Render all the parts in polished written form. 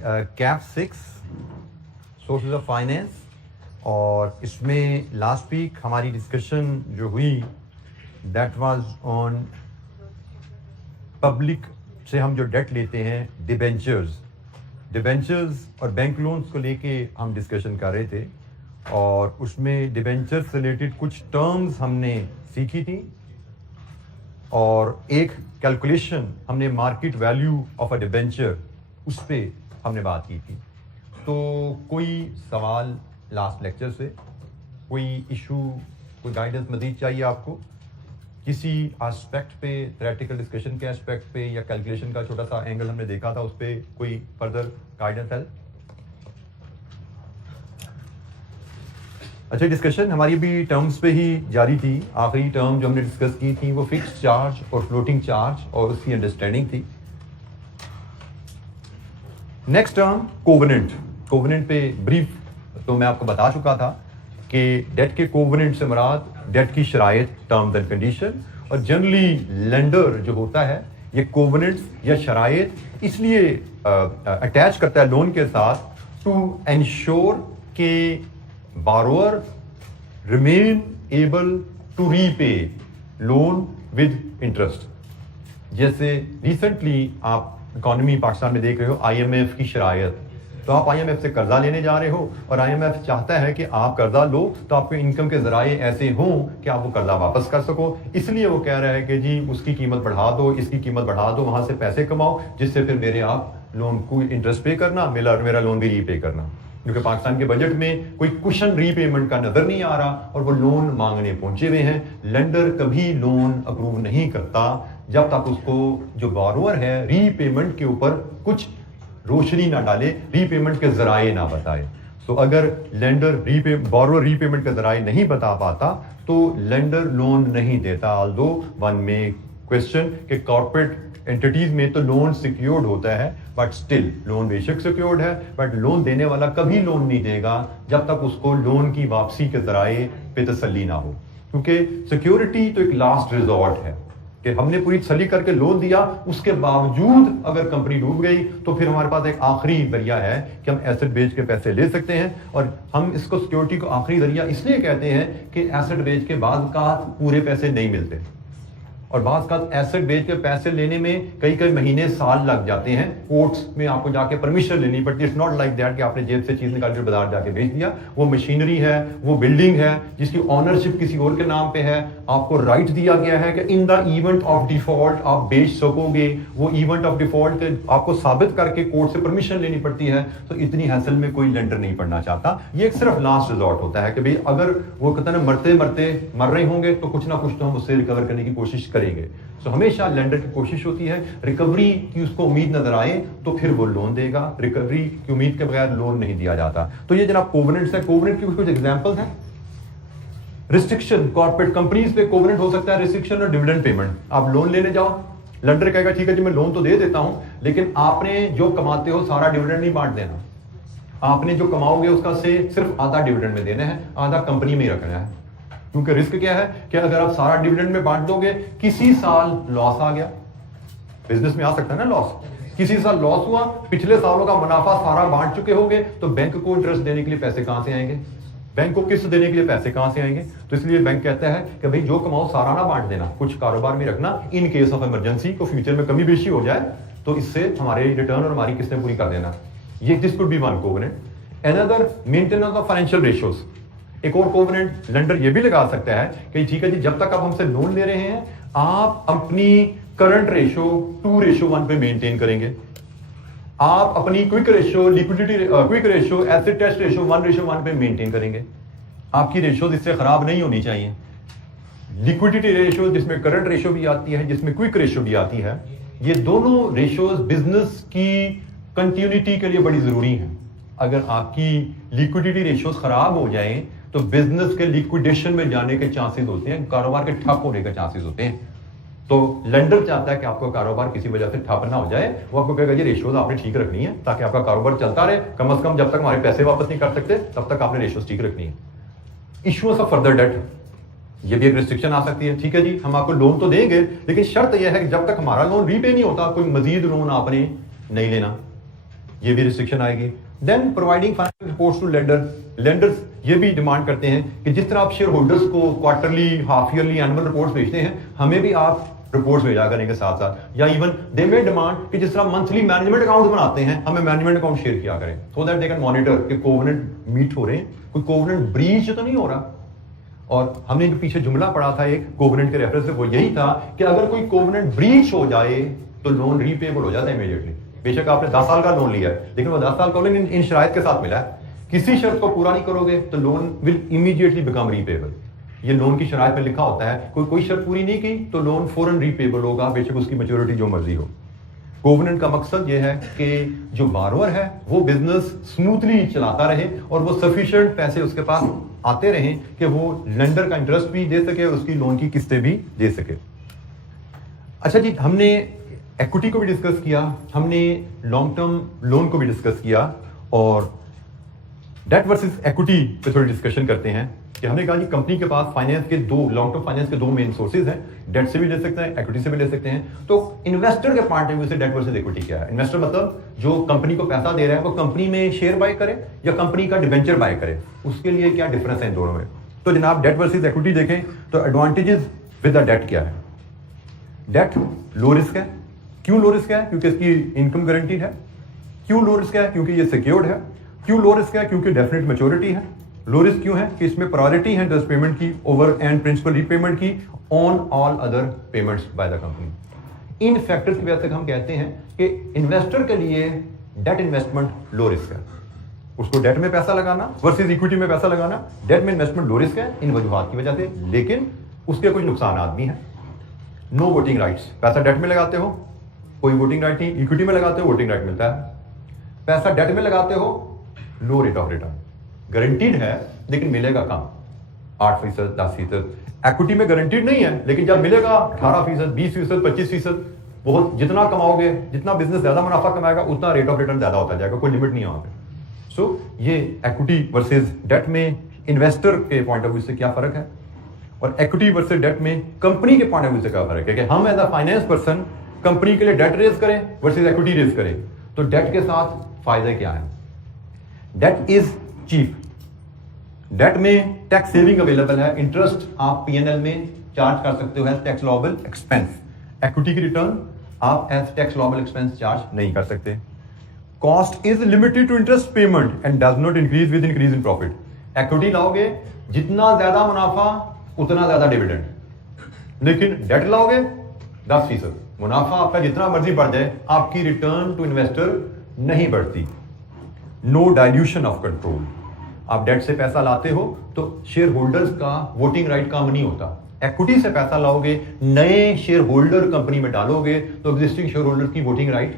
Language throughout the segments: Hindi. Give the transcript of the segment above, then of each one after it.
कैप 6 सोर्सेज ऑफ फाइनेंस, और इसमें लास्ट वीक हमारी डिस्कशन जो हुई दैट वाज ऑन पब्लिक से हम जो डेट लेते हैं, डिबेंचर्स और बैंक लोन्स को लेके हम डिस्कशन कर रहे थे, और उसमें डिबेंचर से रिलेटेड कुछ टर्म्स हमने सीखी थी और एक कैलकुलेशन हमने market value of a debenture उस पर हमने बात की थी। तो कोई सवाल लास्ट लेक्चर से, कोई इशू, कोई गाइडेंस मज़ीद चाहिए आपको किसी एस्पेक्ट पे, थ्योरेटिकल डिस्कशन के एस्पेक्ट पे, या कैलकुलेशन का छोटा सा एंगल हमने देखा था उस पर कोई फर्दर गाइडेंस है? अच्छा, डिस्कशन हमारी भी टर्म्स पे ही जारी थी। आखिरी टर्म जो हमने डिस्कस की थी वो फिक्स्ड चार्ज और फ्लोटिंग चार्ज और उसकी अंडरस्टैंडिंग थी। नेक्स्ट टर्म कोवेनेंट पे ब्रीफ तो मैं आपको बता चुका था कि डेट के कोवेनेंट से मुराद डेट की शराइत, टर्म्स एंड कंडीशन, और जनरली लेंडर जो होता है ये कोवेनेंट्स या शराइत इसलिए अटैच करता है लोन के साथ टू एंश्योर के borrower remain able to repay loan with interest। जैसे रिसेंटली आप इकोनॉमी पाकिस्तान में देख रहे हो, IMF की शरायत, तो आप IMF से कर्जा लेने जा रहे हो और IMF चाहता है कि आप कर्जा लो तो आपके इनकम के जराए ऐसे हों कि आप वो कर्जा वापस कर सको, इसलिए वो कह रहा है कि जी उसकी कीमत बढ़ा दो, इसकी कीमत बढ़ा दो, वहां से पैसे कमाओ जिससे फिर मेरे आप लोन को इंटरेस्ट पे करना, मेरा लोन भी रीपे करना। क्योंकि पाकिस्तान के बजट में कोई कुशन रीपेमेंट का नजर नहीं आ रहा और वो लोन मांगने पहुंचे हुए हैं। लेंडर कभी लोन अप्रूव नहीं करता जब तक उसको जो बोरोवर है रीपेमेंट के ऊपर कुछ रोशनी ना डाले, रीपेमेंट के जराए ना बताए। तो अगर लेंडर बोरोवर रीपेमेंट के जराए नहीं बता पाता तो लेंडर लोन नहीं देता। ऑल्दो वन में क्वेश्चन के कॉर्पोरेट एंटिटीज में तो लोन सिक्योर्ड होता है, बट स्टिल लोन बेशक सिक्योर्ड है, बट लोन देने वाला कभी लोन नहीं देगा जब तक उसको लोन की वापसी के जराए पे तसल्ली ना हो। क्योंकि सिक्योरिटी तो एक लास्ट रिजॉर्ट है कि हमने पूरी तसल्ली करके लोन दिया, उसके बावजूद अगर कंपनी डूब गई तो फिर हमारे पास एक आखिरी जरिया है कि हम एसेट बेच के पैसे ले सकते हैं। और हम इसको सिक्योरिटी को आखिरी जरिया इसलिए कहते हैं कि एसेट बेच के बाद का पूरे पैसे नहीं मिलते, और बाज़ का एसेट बेच के पैसे लेने में कई महीने साल लग जाते हैं। कोर्ट्स में आपको जाके परमिशन लेनी पड़ती है। इट्स नॉट लाइक दैट कि आपने जेब से चीज निकाल कर बाजार जाके बेच दिया। वो मशीनरी है, वो बिल्डिंग है जिसकी ऑनरशिप किसी और के नाम पे है, आपको राइट दिया गया है कि in the event of default आप बेच सकोगे। वो इवेंट ऑफ डिफॉल्ट आपको साबित करके कोर्ट से परमिशन लेनी पड़ती है। तो इतनी हैसल में कोई लेंडर नहीं पड़ना चाहता। ये एक सिर्फ लास्ट रिजॉर्ट होता है कि भाई अगर वो कहते हैं मरते मरते मर रहे होंगे तो कुछ ना कुछ तो हम उससे रिकवर करने की कोशिश करेंगे। तो हमेशा लेंडर की कोशिश होती है रिकवरी की, उसको उम्मीद नजर आए तो फिर वो लोन देगा। रिकवरी की उम्मीद के बगैर लोन नहीं दिया जाता। तो ये जनाब कोवेनेंट्स है। कोवेनेंट की कुछ एग्जांपल्स हैं। रिस्ट्रिक्शन, कॉर्पोरेट कंपनीज पे कोवेनेंट हो सकता है रिस्ट्रिक्शन और डिविडेंड पेमेंट। आप लोन लेने जाओ, लेंडर कहेगा ठीक है जी मैं लोन तो दे देता हूं, लेकिन आपने जो कमाते हो सारा डिविडेंड नहीं बांट देना। आपने जो कमाओगे उसका से सिर्फ आधा डिविडेंड में देना है, आधा कंपनी में ही रखना है। क्योंकि रिस्क क्या है कि अगर आप सारा डिविडेंड में बांट दोगे, किसी साल लॉस आ गया, बिजनेस में आ सकता है ना लॉस, किसी साल लॉस हुआ, पिछले सालों का मुनाफा सारा बांट चुके होंगे, तो बैंक को इंटरेस्ट देने के लिए पैसे कहां से आएंगे, बैंक को किस्त देने के लिए पैसे कहां से आएंगे। तो इसलिए बैंक कहता है कि भाई जो कमाओ सारा ना बांट देना, कुछ कारोबार में रखना, इन केस ऑफ इमरजेंसी को फ्यूचर में कमी बेशी हो जाए तो इससे हमारे रिटर्न और हमारी किस्तें पूरी कर देना। ये this could be one covenant. Another maintenance of financial ratios. एक और कोवेनेंट लेंडर ये भी लगा सकता है कि ठीक है जी जब तक आप हमसे लोन ले रहे हैं आप अपनी करंट रेशो 2:1 पे मेंटेन करेंगे। आप अपनी quick ratio, liquidity quick ratio, acid test ratio 1:1 पे मेंटेन करेंगे। आपकी रेशो इससे खराब नहीं होनी चाहिए। लिक्विडिटी रेशो जिसमें करंट रेशो भी आती है, जिसमें क्विक रेशो भी आती है, ये दोनों रेशोज बिजनेस की कंटिन्यूटी के लिए बड़ी जरूरी है। अगर आपकी लिक्विडिटी रेशोज खराब हो जाएं तो बिजनेस के लिक्विडेशन में जाने के चांसेस होते हैं, कारोबार के ठप होने के चांसेस होते हैं। तो लेंडर चाहता है कि आपका कारोबार किसी वजह से ठप ना हो जाए। वो आपको कहेगा ये रेशियोज आपने ठीक रखनी है ताकि आपका कारोबार चलता रहे, कम से कम जब तक हमारे पैसे वापस नहीं कर सकते तब तक आपने रेशियोज ठीक रखनी है। इश्यूएंस ऑफ फर्दर डेट, ये भी एक रिस्ट्रिक्शन आ सकती है। ठीक है जी हम आपको लोन तो देंगे, लेकिन शर्त यह है कि जब तक हमारा लोन रीपे नहीं होता कोई मजीद लोन आपने नहीं लेना। ये भी रिस्ट्रिक्शन आएगी। Then providing financial reports to lenders ये भी डिमांड करते हैं कि जिस तरह आप शेयर होल्डर्स को quarterly, half yearly, annual reports भेजते हैं, हमें भी आप रिपोर्ट्स भेजा करेंगे साथ साथ। या इवन दे मे डिमांड कि जिस तरह मंथली मैनेजमेंट अकाउंट्स बनाते हैं, हमें मैनेजमेंट अकाउंट शेयर किया करें, so that they can monitor कि कोवेनेंट मीट हो रहे हैं, कोई कोवेनेंट ब्रीच तो नहीं हो रहा। और हमने जो पीछे जुमला पढ़ा था एक कोवेनेंट के रेफरेंस से, वो यही था कि अगर कोई कोवेनेंट ब्रीच हो जाए तो लोन रीपेबल हो जाता है इमीडिएटली। बेशक आपने 10 साल का लोन लिया है, लेकिन वो 10 साल का लोन इन शराइत के साथ मिला है, किसी शर्त को पूरा नहीं करोगे तो loan will immediately become repayable. ये लोन की शराइत में लिखा होता है, कोई शर्त पूरी नहीं की तो लोन फौरन रीपेबल होगा, बेशक उसकी मैच्योरिटी जो मर्जी हो। कोवेनेंट का मकसद ये है कि जो बारोअर है वो बिजनेस स्मूथली चलाता रहे और वो सफिशिएंट पैसे उसके पास आते रहें कि वो लेंडर का इंटरेस्ट भी दे सके और उसकी लोन की किस्तें भी दे सके। अच्छा जी, हमने इक्विटी को भी डिस्कस किया, हमने लॉन्ग टर्म लोन को भी डिस्कस किया, और डेट वर्सेस इक्विटी पे थोड़ी डिस्कशन करते हैं कि हमने कहा कि कंपनी के पास फाइनेंस के दो, लॉन्ग टर्म फाइनेंस के दो मेन सोर्सेज हैं, डेट से भी ले सकते हैं, इक्विटी से भी ले सकते हैं। तो इन्वेस्टर के पॉइंट ऑफ व्यू से डेट वर्सेस इक्विटी क्या है? इन्वेस्टर मतलब जो कंपनी को पैसा दे रहा है वो कंपनी में शेयर बाय करे या कंपनी का डिबेंचर बाय करे, उसके लिए क्या डिफरेंस है इन दोनों में? तो जनाब डेट वर्सेस इक्विटी देखें तो एडवांटेजेस विद द डेट क्या है? डेट लो रिस्क है। क्यों लो रिस्क है? क्योंकि इसकी इनकम गारंटीड है। क्यों लो रिस्क है? क्योंकि ये सिक्योर्ड है। क्यों लो रिस्क है? क्योंकि डेफिनेट मैच्योरिटी है। लो रिस्क क्यों है? कि इसमें प्रायोरिटी है इंटरेस्ट पेमेंट की ओवर एंड प्रिंसिपल रीपेमेंट की on all other payments by the company. In factors की वजह से हम कहते हैं कि इन्वेस्टर के लिए डेट इन्वेस्टमेंट लो रिस्क है। उसको डेट में पैसा लगाना वर्सेस इक्विटी में पैसा लगाना, डेट में इन्वेस्टमेंट लो रिस्क है इन वजूहात की वजह से, लेकिन उसके कुछ नुकसान भी हैं। No voting rights. पैसा डेट में लगाते हो कोई वोटिंग राइट नहीं, इक्विटी में लगाते हो वोटिंग राइट मिलता है। पैसा डेट में लगाते हो लो रेट ऑफ रिटर्न, गारंटीड है लेकिन मिलेगा कम, 8%, 10%। इक्विटी में गारंटीड नहीं है लेकिन जब मिलेगा 18%, 20%, 25%, बहुत जितना कमाओगे, जितना बिजनेस ज्यादा मुनाफा कमाएगा उतना रेट ऑफ रिटर्न ज्यादा होता जाएगा, कोई लिमिट नहीं है वहां पे। सो ये इक्विटी वर्सेस डेट में इन्वेस्टर के पॉइंट ऑफ व्यू से क्या फर्क है, और इक्विटी वर्सेस डेट में कंपनी के पॉइंट ऑफ व्यू से क्या फर्क है कि हम as a finance person company के लिए डेट रेज करें वर्सेस इक्विटी रेज करें, तो डेट के साथ फायदे क्या है? Debt is cheap. डेट में टैक्स सेविंग अवेलेबल है, इंटरेस्ट आप पीएनएल में चार्ज कर सकते हो as tax allowable expense. Equity की रिटर्न आप as tax allowable expense charge नहीं कर सकते। Cost is limited to interest payment and does not increase with increase in profit. Equity लाओगे जितना ज्यादा मुनाफा उतना ज्यादा डिविडेंड, लेकिन डेट लाओगे 10%, मुनाफा आपका जितना मर्जी बढ़ जाए आपकी रिटर्न टू इन्वेस्टर नहीं बढ़ती। No dilution of control. आप डेट से पैसा लाते हो तो शेयर होल्डर्स का वोटिंग राइट कम नहीं होता। इक्विटी से पैसा लाओगे, नए शेयर होल्डर कंपनी में डालोगे तो एग्जिस्टिंग शेयर होल्डर की वोटिंग राइट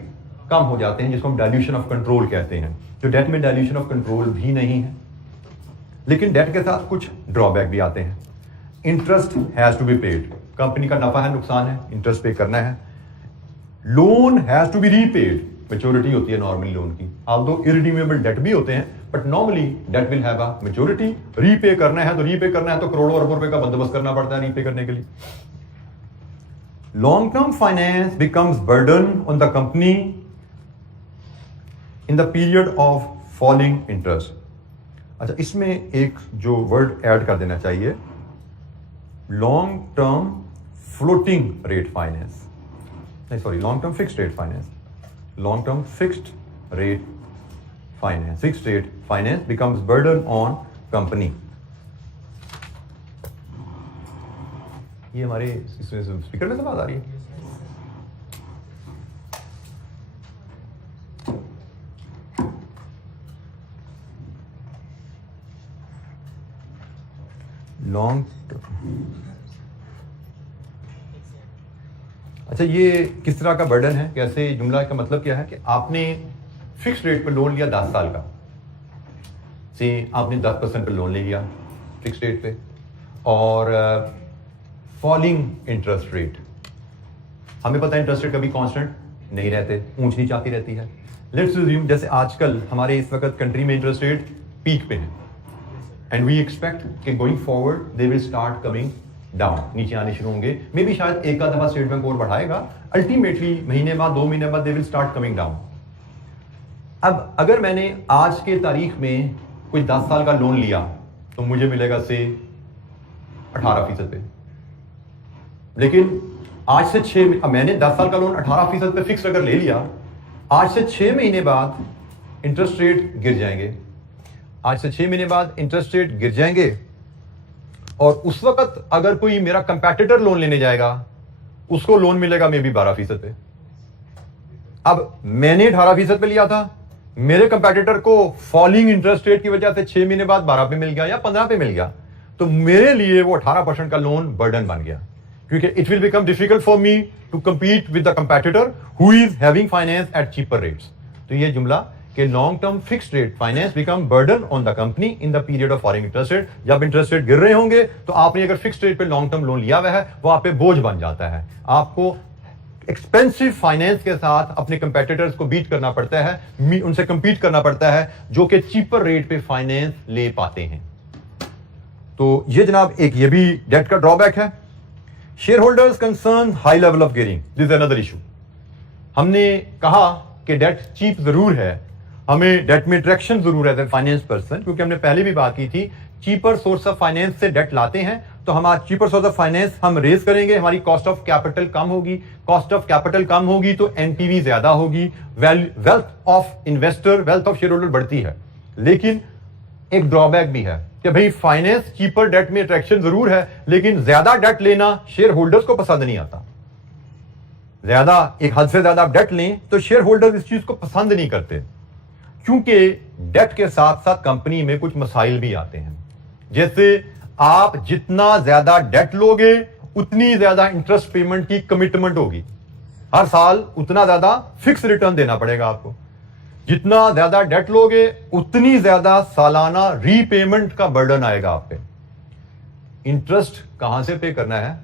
कम हो जाते हैं, जिसको हम डाइल्यूशन ऑफ कंट्रोल कहते हैं। तो डेट में डाइल्यूशन ऑफ कंट्रोल भी नहीं है, लेकिन डेट के साथ कुछ ड्रॉबैक भी आते हैं। Interest has to be paid. Company का नफा है, नुकसान है, इंटरेस्ट पे करना है। Loan has to be repaid. Maturity होती है नॉर्मली लोन की, ऑल्दो इरिडीमेबल डेट भी होते हैं, but normally debt will have a maturity. Repay करना है तो करोड़ों अरबों रुपए का बंदोबस्त करना पड़ता है रीपे करने के लिए। Long term finance becomes burden on the company in the period of falling interest. अच्छा, इसमें एक जो वर्ड ऐड कर देना चाहिए, long term floating rate finance, नहीं sorry, long term fixed rate finance. Long term fixed rate finance, fixed rate finance becomes burden on company. ये हमारे इसमें स्पीकर में से बात आ रही है। लॉन्ग अच्छा, ये किस तरह का बर्डन है, कैसे? जुमला का मतलब क्या है कि आपने फिक्स्ड रेट पर लोन लिया 10 साल का, से आपने 10% पर लोन ले लिया फिक्स्ड रेट पे, और फॉलिंग इंटरेस्ट रेट। हमें पता है इंटरेस्ट रेट कभी कांस्टेंट नहीं रहते, ऊंच नीच आती रहती है। लेट्स अज्यूम जैसे आजकल हमारे इस वक्त कंट्री में इंटरेस्ट रेट पीक पे है, एंड वी एक्सपेक्ट कि going forward they will start coming down, नीचे आने शुरू होंगे। मे बी शायद एक आध दफा स्टेट बैंक और बढ़ाएगा, अल्टीमेटली महीने बाद, 2 महीने बाद दे विल स्टार्ट कमिंग डाउन। अब अगर मैंने आज के तारीख में कोई 10 साल का लोन लिया तो मुझे मिलेगा से 18% पे, लेकिन आज से 6 मैंने 10 साल का लोन 18% पे फिक्स अगर ले लिया, आज से 6 महीने बाद इंटरेस्ट रेट गिर जाएंगे, आज से 6 महीने बाद इंटरेस्ट रेट गिर जाएंगे और उस वक्त अगर कोई मेरा कंपैटिटर लोन लेने जाएगा उसको लोन मिलेगा मे बी 12% पे। अब मैंने 18% पे लिया था, मेरे कंपैटिटर को फॉलिंग इंटरेस्ट रेट की वजह से 6 महीने बाद 12 पे मिल गया या 15 पे मिल गया, तो मेरे लिए वो 18% का लोन बर्डन बन गया, क्योंकि it will become difficult for me to compete with the competitor who is having finance at cheaper rates। तो ये जुमला कि long term fixed rate finance become burden on the company in the period of falling interest rate. जब इंटरेस्ट रेट गिर रहे होंगे तो आपने अगर फिक्स्ड रेट पे लॉन्ग टर्म लोन लिया हुआ है वो आप पे बोझ बन जाता है, आपको एक्सपेंसिव फाइनेंस के साथ अपने कंपेटिटर्स को बीट करना पड़ता है, उनसे कंपीट करना पड़ता है जो कि चीपर रेट पे फाइनेंस ले पाते हैं। तो ये जनाब एक ये भी डेट का ड्रॉबैक है। Share holders concern high level of gearing, this is another issue. हमने कहा कि डेट चीप जरूर है, हमें डेट में अट्रैक्शन जरूर है फाइनेंस पर्सन, क्योंकि हमने पहले भी बात की थी चीपर सोर्स ऑफ फाइनेंस से डेट लाते हैं तो हम आज चीपर सोर्स ऑफ फाइनेंस हम रेज करेंगे, हमारी कॉस्ट ऑफ कैपिटल कम होगी, कॉस्ट ऑफ कैपिटल कम होगी तो एनपीवी ज्यादा होगी, wealth of investor, wealth of share holder बढ़ती है। लेकिन एक ड्रॉबैक भी है कि भाई फाइनेंस चीपर डेट में अट्रैक्शन जरूर है, लेकिन ज्यादा डेट लेना शेयर होल्डर्स को पसंद नहीं आता। ज्यादा एक हद से ज्यादा आप डेट लें तो शेयर होल्डर्स इस चीज को पसंद नहीं करते, क्योंकि डेट के साथ साथ कंपनी में कुछ मसाइल भी आते हैं। जैसे आप जितना ज्यादा डेट लोगे उतनी ज्यादा इंटरेस्ट पेमेंट की कमिटमेंट होगी, हर साल उतना ज्यादा फिक्स रिटर्न देना पड़ेगा आपको। जितना ज्यादा डेट लोगे उतनी ज्यादा सालाना रीपेमेंट का बर्डन आएगा आप पे। इंटरेस्ट कहां से पे करना है?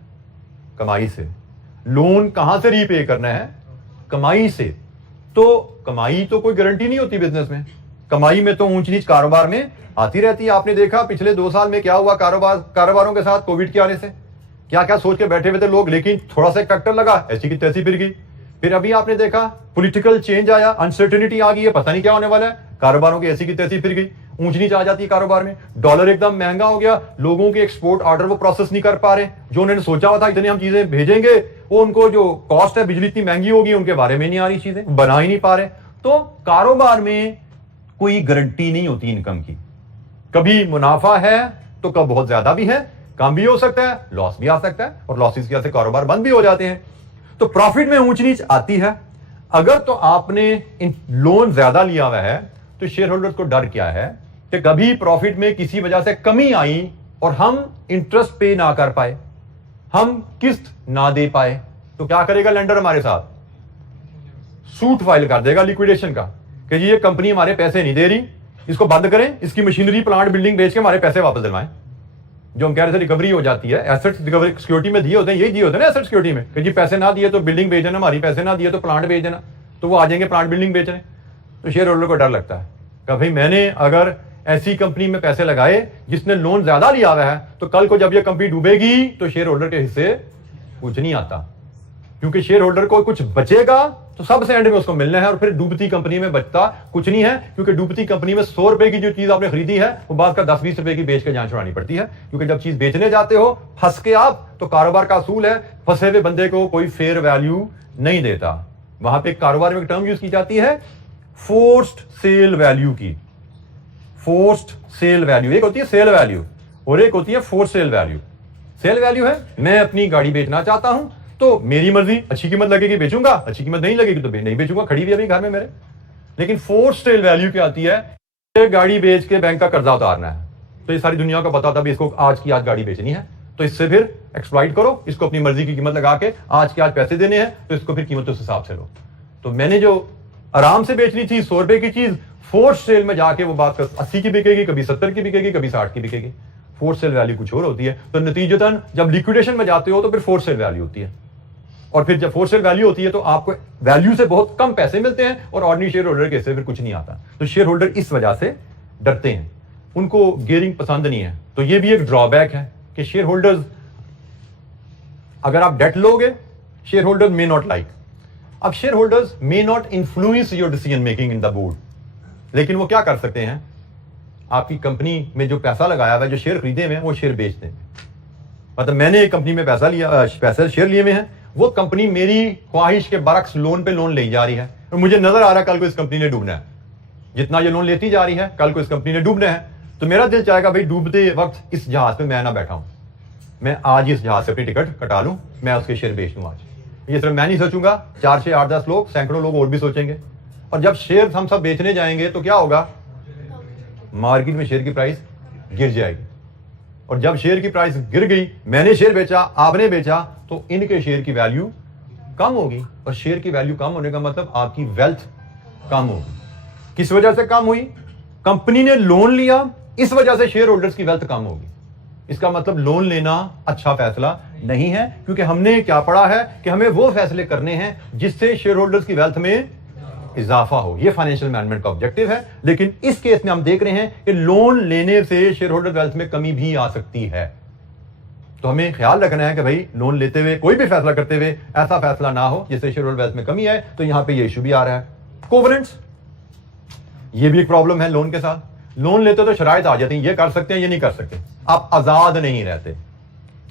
कमाई से। लोन कहां से रीपे करना है? कमाई से। तो कमाई तो कोई गारंटी नहीं होती बिजनेस में, कमाई में तो ऊंच नीच कारोबार में आती रहती है। आपने देखा पिछले 2 साल में क्या हुआ कारोबारों के साथ कोविड के आने से, क्या क्या सोच के बैठे हुए थे लोग, लेकिन थोड़ा सा फैक्टर लगा ऐसी की तैसी फिर गई। फिर अभी आपने देखा पॉलिटिकल चेंज आया, अनसर्टेनिटी आ गई है, पता नहीं क्या होने वाला है, कारोबारों की ऐसी की तैसी फिर गई, ऊंच नीच आ जाती है कारोबार में। डॉलर एकदम महंगा हो गया, लोगों के एक्सपोर्ट ऑर्डर वो प्रोसेस नहीं कर पा रहे, जो उन्होंने सोचा हुआ था इतनी हम चीजें भेजेंगे, वो उनको जो कॉस्ट है बिजली इतनी महंगी होगी उनके बारे में नहीं आ रही, चीजें बना ही नहीं पा रहे। तो कारोबार में कोई गारंटी नहीं होती इनकम की, कभी मुनाफा है तो कब बहुत ज्यादा भी है, कम भी हो सकता है, लॉस भी आ सकता है, और लॉसेस की वजह से कारोबार बंद भी हो जाते हैं। तो प्रॉफिट में ऊंच नीच आती है। अगर तो आपने लोन ज्यादा लिया हुआ है तो शेयर होल्डर्स को डर क्या है कि कभी प्रॉफिट में किसी वजह से कमी आई और हम इंटरेस्ट पे ना कर पाए, हम किस्त ना दे पाए, तो क्या करेगा लेंडर हमारे साथ? सूट फाइल कर देगा लिक्विडेशन का कि जी ये कंपनी हमारे पैसे नहीं दे रही, इसको बंद करें, इसकी मशीनरी प्लांट बिल्डिंग बेच के हमारे पैसे वापस दिलवाएं। जो हम कह रहे थे रिकवरी हो जाती है, एसेट्स रिकवरी सिक्योरिटी में दिए होते हैं, यही दिए होते हैं ना एसेट सिक्योरिटी में कि जी पैसे ना दिए तो बिल्डिंग बेच देना, हमारी पैसे ना दिए तो प्लांट बेच देना, तो वो आ जाएंगे प्लांट बिल्डिंग बेचने। तो शेयर होल्डर को डर लगता है कि भाई मैंने अगर ऐसी कंपनी में पैसे लगाए जिसने लोन ज्यादा लिया हुआ है, तो कल को जब ये कंपनी डूबेगी तो शेयर होल्डर के हिस्से कुछ नहीं आता, क्योंकि शेयर होल्डर को कुछ बचेगा तो सबसे एंड में उसको मिलना है, और फिर डूबती कंपनी में बचता कुछ नहीं है, क्योंकि डूबती कंपनी में 100 रुपए की जो चीज आपने खरीदी है वो बाद का 10-20 रुपए की बेच के जान छुड़ानी पड़ती है, क्योंकि जब चीज बेचने जाते हो फंस के आप, तो कारोबार का असूल है फंसे हुए बंदे को कोई फेयर वैल्यू नहीं देता। वहां पे कारोबार में एक टर्म यूज की जाती है फोर्स्ड सेल वैल्यू की। फोर्स्ड सेल वैल्यू, एक होती है सेल वैल्यू और एक होती है force sale value. Sale value है मैं अपनी गाड़ी बेचना चाहता हूं तो मेरी मर्जी, अच्छी कीमत लगेगी बेचूंगा, अच्छी कीमत नहीं लगेगी तो नहीं बेचूंगा, खड़ी भी अभी घर में मेरे। लेकिन फोर्स सेल वैल्यू क्या आती है? गाड़ी बेच के बैंक का कर्जा उतारना है, तो ये सारी दुनिया को पता था भी इसको आज की आज गाड़ी बेचनी है, तो इससे फिर एक्सप्लॉइट करो, इसको अपनी मर्जी की कीमत लगा के आज के आज पैसे देने हैं, तो इसको फिर कीमत उस हिसाब से लो। तो मैंने जो आराम से बेचनी थी 100 रुपए की चीज, फोर्स सेल में जाके वो बात 80 की बिकेगी, कभी 70 की बिकेगी, कभी 60 की बिकेगी। फोर्स सेल वैल्यू कुछ और होती है। तो नतीजतन जब लिक्विडेशन में जाते हो तो फिर फोर्स सेल वैल्यू होती है, और फिर जब फोर्स सेल वैल्यू होती है तो आपको वैल्यू से बहुत कम पैसे मिलते हैं और ऑर्डिनरी शेयर होल्डर के से फिर कुछ नहीं आता। तो शेयर होल्डर इस वजह से डरते हैं, उनको गियरिंग पसंद नहीं है। तो ये भी एक ड्रॉबैक है कि शेयर होल्डर्स, अगर आप डेट लोगे share holders may not like. अब share holders may not influence your decision making in the board. लेकिन वो क्या कर सकते हैं, आपकी कंपनी में जो पैसा लगाया हुआ है, जो शेयर खरीदे हुए हैं, वो शेयर बेच दें। मतलब मैंने एक कंपनी में पैसा लिया, पैसे शेयर लिए हुए हैं, वो कंपनी मेरी ख्वाहिश के बरक्स लोन पे लोन ले जा रही है और मुझे नजर आ रहा है कल को इस कंपनी ने डूबना है, जितना ये लोन लेती जा रही है कल को इस कंपनी ने डूबना है, तो मेरा दिल चाहेगा भाई डूबते वक्त इस जहाज पे मैं ना बैठा हूं, मैं आज इस जहाज से अपनी टिकट कटा लूं, मैं उसके शेयर बेच दूं आज। ये सिर्फ मैं नहीं सोचूंगा, 4 6 8 10 लोग, सैकड़ों लोग और भी सोचेंगे। और जब शेयर हम सब बेचने जाएंगे तो क्या होगा, मार्केट में शेयर की प्राइस गिर जाएगी, और जब शेयर की प्राइस गिर गई, मैंने शेयर बेचा, आपने बेचा, तो इनके शेयर की वैल्यू कम होगी, और शेयर की वैल्यू कम होने का मतलब आपकी वेल्थ कम होगी। किस वजह से कम हुई, कंपनी ने लोन लिया, इस वजह से शेयर होल्डर्स की वेल्थ कम होगी। इसका मतलब लोन लेना अच्छा फैसला नहीं है, क्योंकि हमने क्या पढ़ा है कि हमें वो फैसले करने हैं जिससे शेयर होल्डर्स की वेल्थ में इजाफा हो। ये फाइनेंशियल मैनेजमेंट का ऑब्जेक्टिव है। लेकिन इस केस में हम देख रहे हैं कि लोन लेने से शेयर होल्डर वेल्थ में कमी भी आ सकती है, तो हमें ख्याल रखना है कि भाई लोन लेते हुए, कोई भी फैसला करते हुए ऐसा फैसला ना हो जिससे शेयर होल्डर वेल्थ में कमी आए। तो यहां पे ये इशू भी आ रहा है। कोवेनेंट्स, ये भी एक प्रॉब्लम है लोन के साथ। लोन लेते तो शराइत आ जाती है, ये कर सकते हैं, ये नहीं कर सकते, आप आजाद नहीं रहते,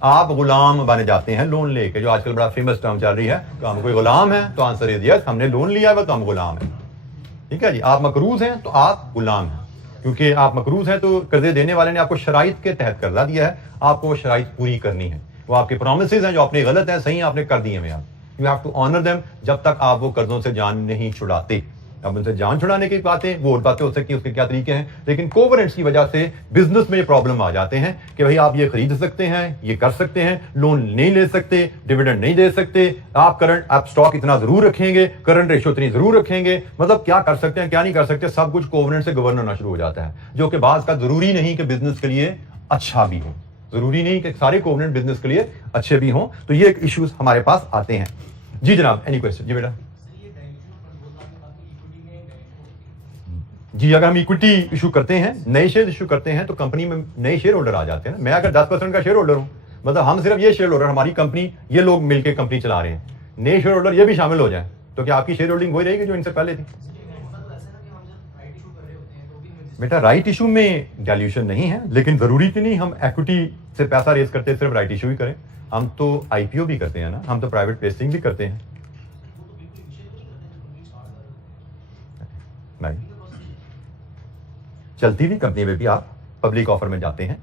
आप गुलाम बन जाते हैं लोन लेके, जो आजकल बड़ा फेमस टर्म चल रही है। तो हम कोई गुलाम है, तो आंसर इज यस, हमने लोन लिया है तो हम गुलाम हैं। ठीक है जी, आप मकरूज हैं तो आप गुलाम हैं, क्योंकि आप मकरूज हैं तो कर्जे देने वाले ने आपको शराइत के तहत कर्जा दिया है, आपको वो शराइत पूरी करनी है। वो आपके प्रोमिसेस हैं जो आपने गलत है, सही आपने कर दिए हैं, you have to honour them, जब तक आप वो कर्जों से जान नहीं छुड़ाते। अब उनसे जान छुड़ाने की बातें, वो और बातें हो सकती है, उसके क्या तरीके हैं, लेकिन कोवेनेंट्स की वजह से बिजनेस में ये प्रॉब्लम आ जाते हैं कि भाई आप ये खरीद सकते हैं, ये कर सकते हैं, लोन नहीं ले सकते, डिविडेंड नहीं दे सकते, आप स्टॉक इतना जरूर रखेंगे, करंट रेशो इतनी जरूर रखेंगे, मतलब क्या कर सकते हैं क्या नहीं कर सकते, सब कुछ कोवेनेंट से गवर्न होना शुरू हो जाता है, जो कि बात का जरूरी नहीं कि बिजनेस के लिए अच्छा भी हो, जरूरी नहीं कि सारे कोवेनेंट बिजनेस के लिए अच्छे भी हों। तो ये एक इश्यूज हमारे पास आते हैं। जी जनाब, एनी क्वेश्चन? जी बेटा। जी, अगर हम इक्विटी इशू करते हैं, नए शेयर इशू करते हैं, तो कंपनी में नए शेयर होल्डर आ जाते हैं। मैं अगर 10% का शेयर होल्डर हूं, मतलब हम सिर्फ ये शेयर होल्डर, हमारी कंपनी, ये लोग मिलकर कंपनी चला रहे हैं, नए शेयर होल्डर ये भी शामिल हो जाए, तो क्या आपकी शेयर होल्डिंग वही रहेगी जो इनसे पहले थी? बेटा, राइट इशू में डाइल्यूशन नहीं है, लेकिन जरूरी तो नहीं हम इक्विटी से पैसा रेज करते सिर्फ राइट इशू ही करें। हम तो आईपीओ भी करते हैं ना, हम तो प्राइवेट प्लेसिंग भी करते हैं। नहीं, चलती हुई कंपनी में भी आप पब्लिक ऑफर में जाते हैं।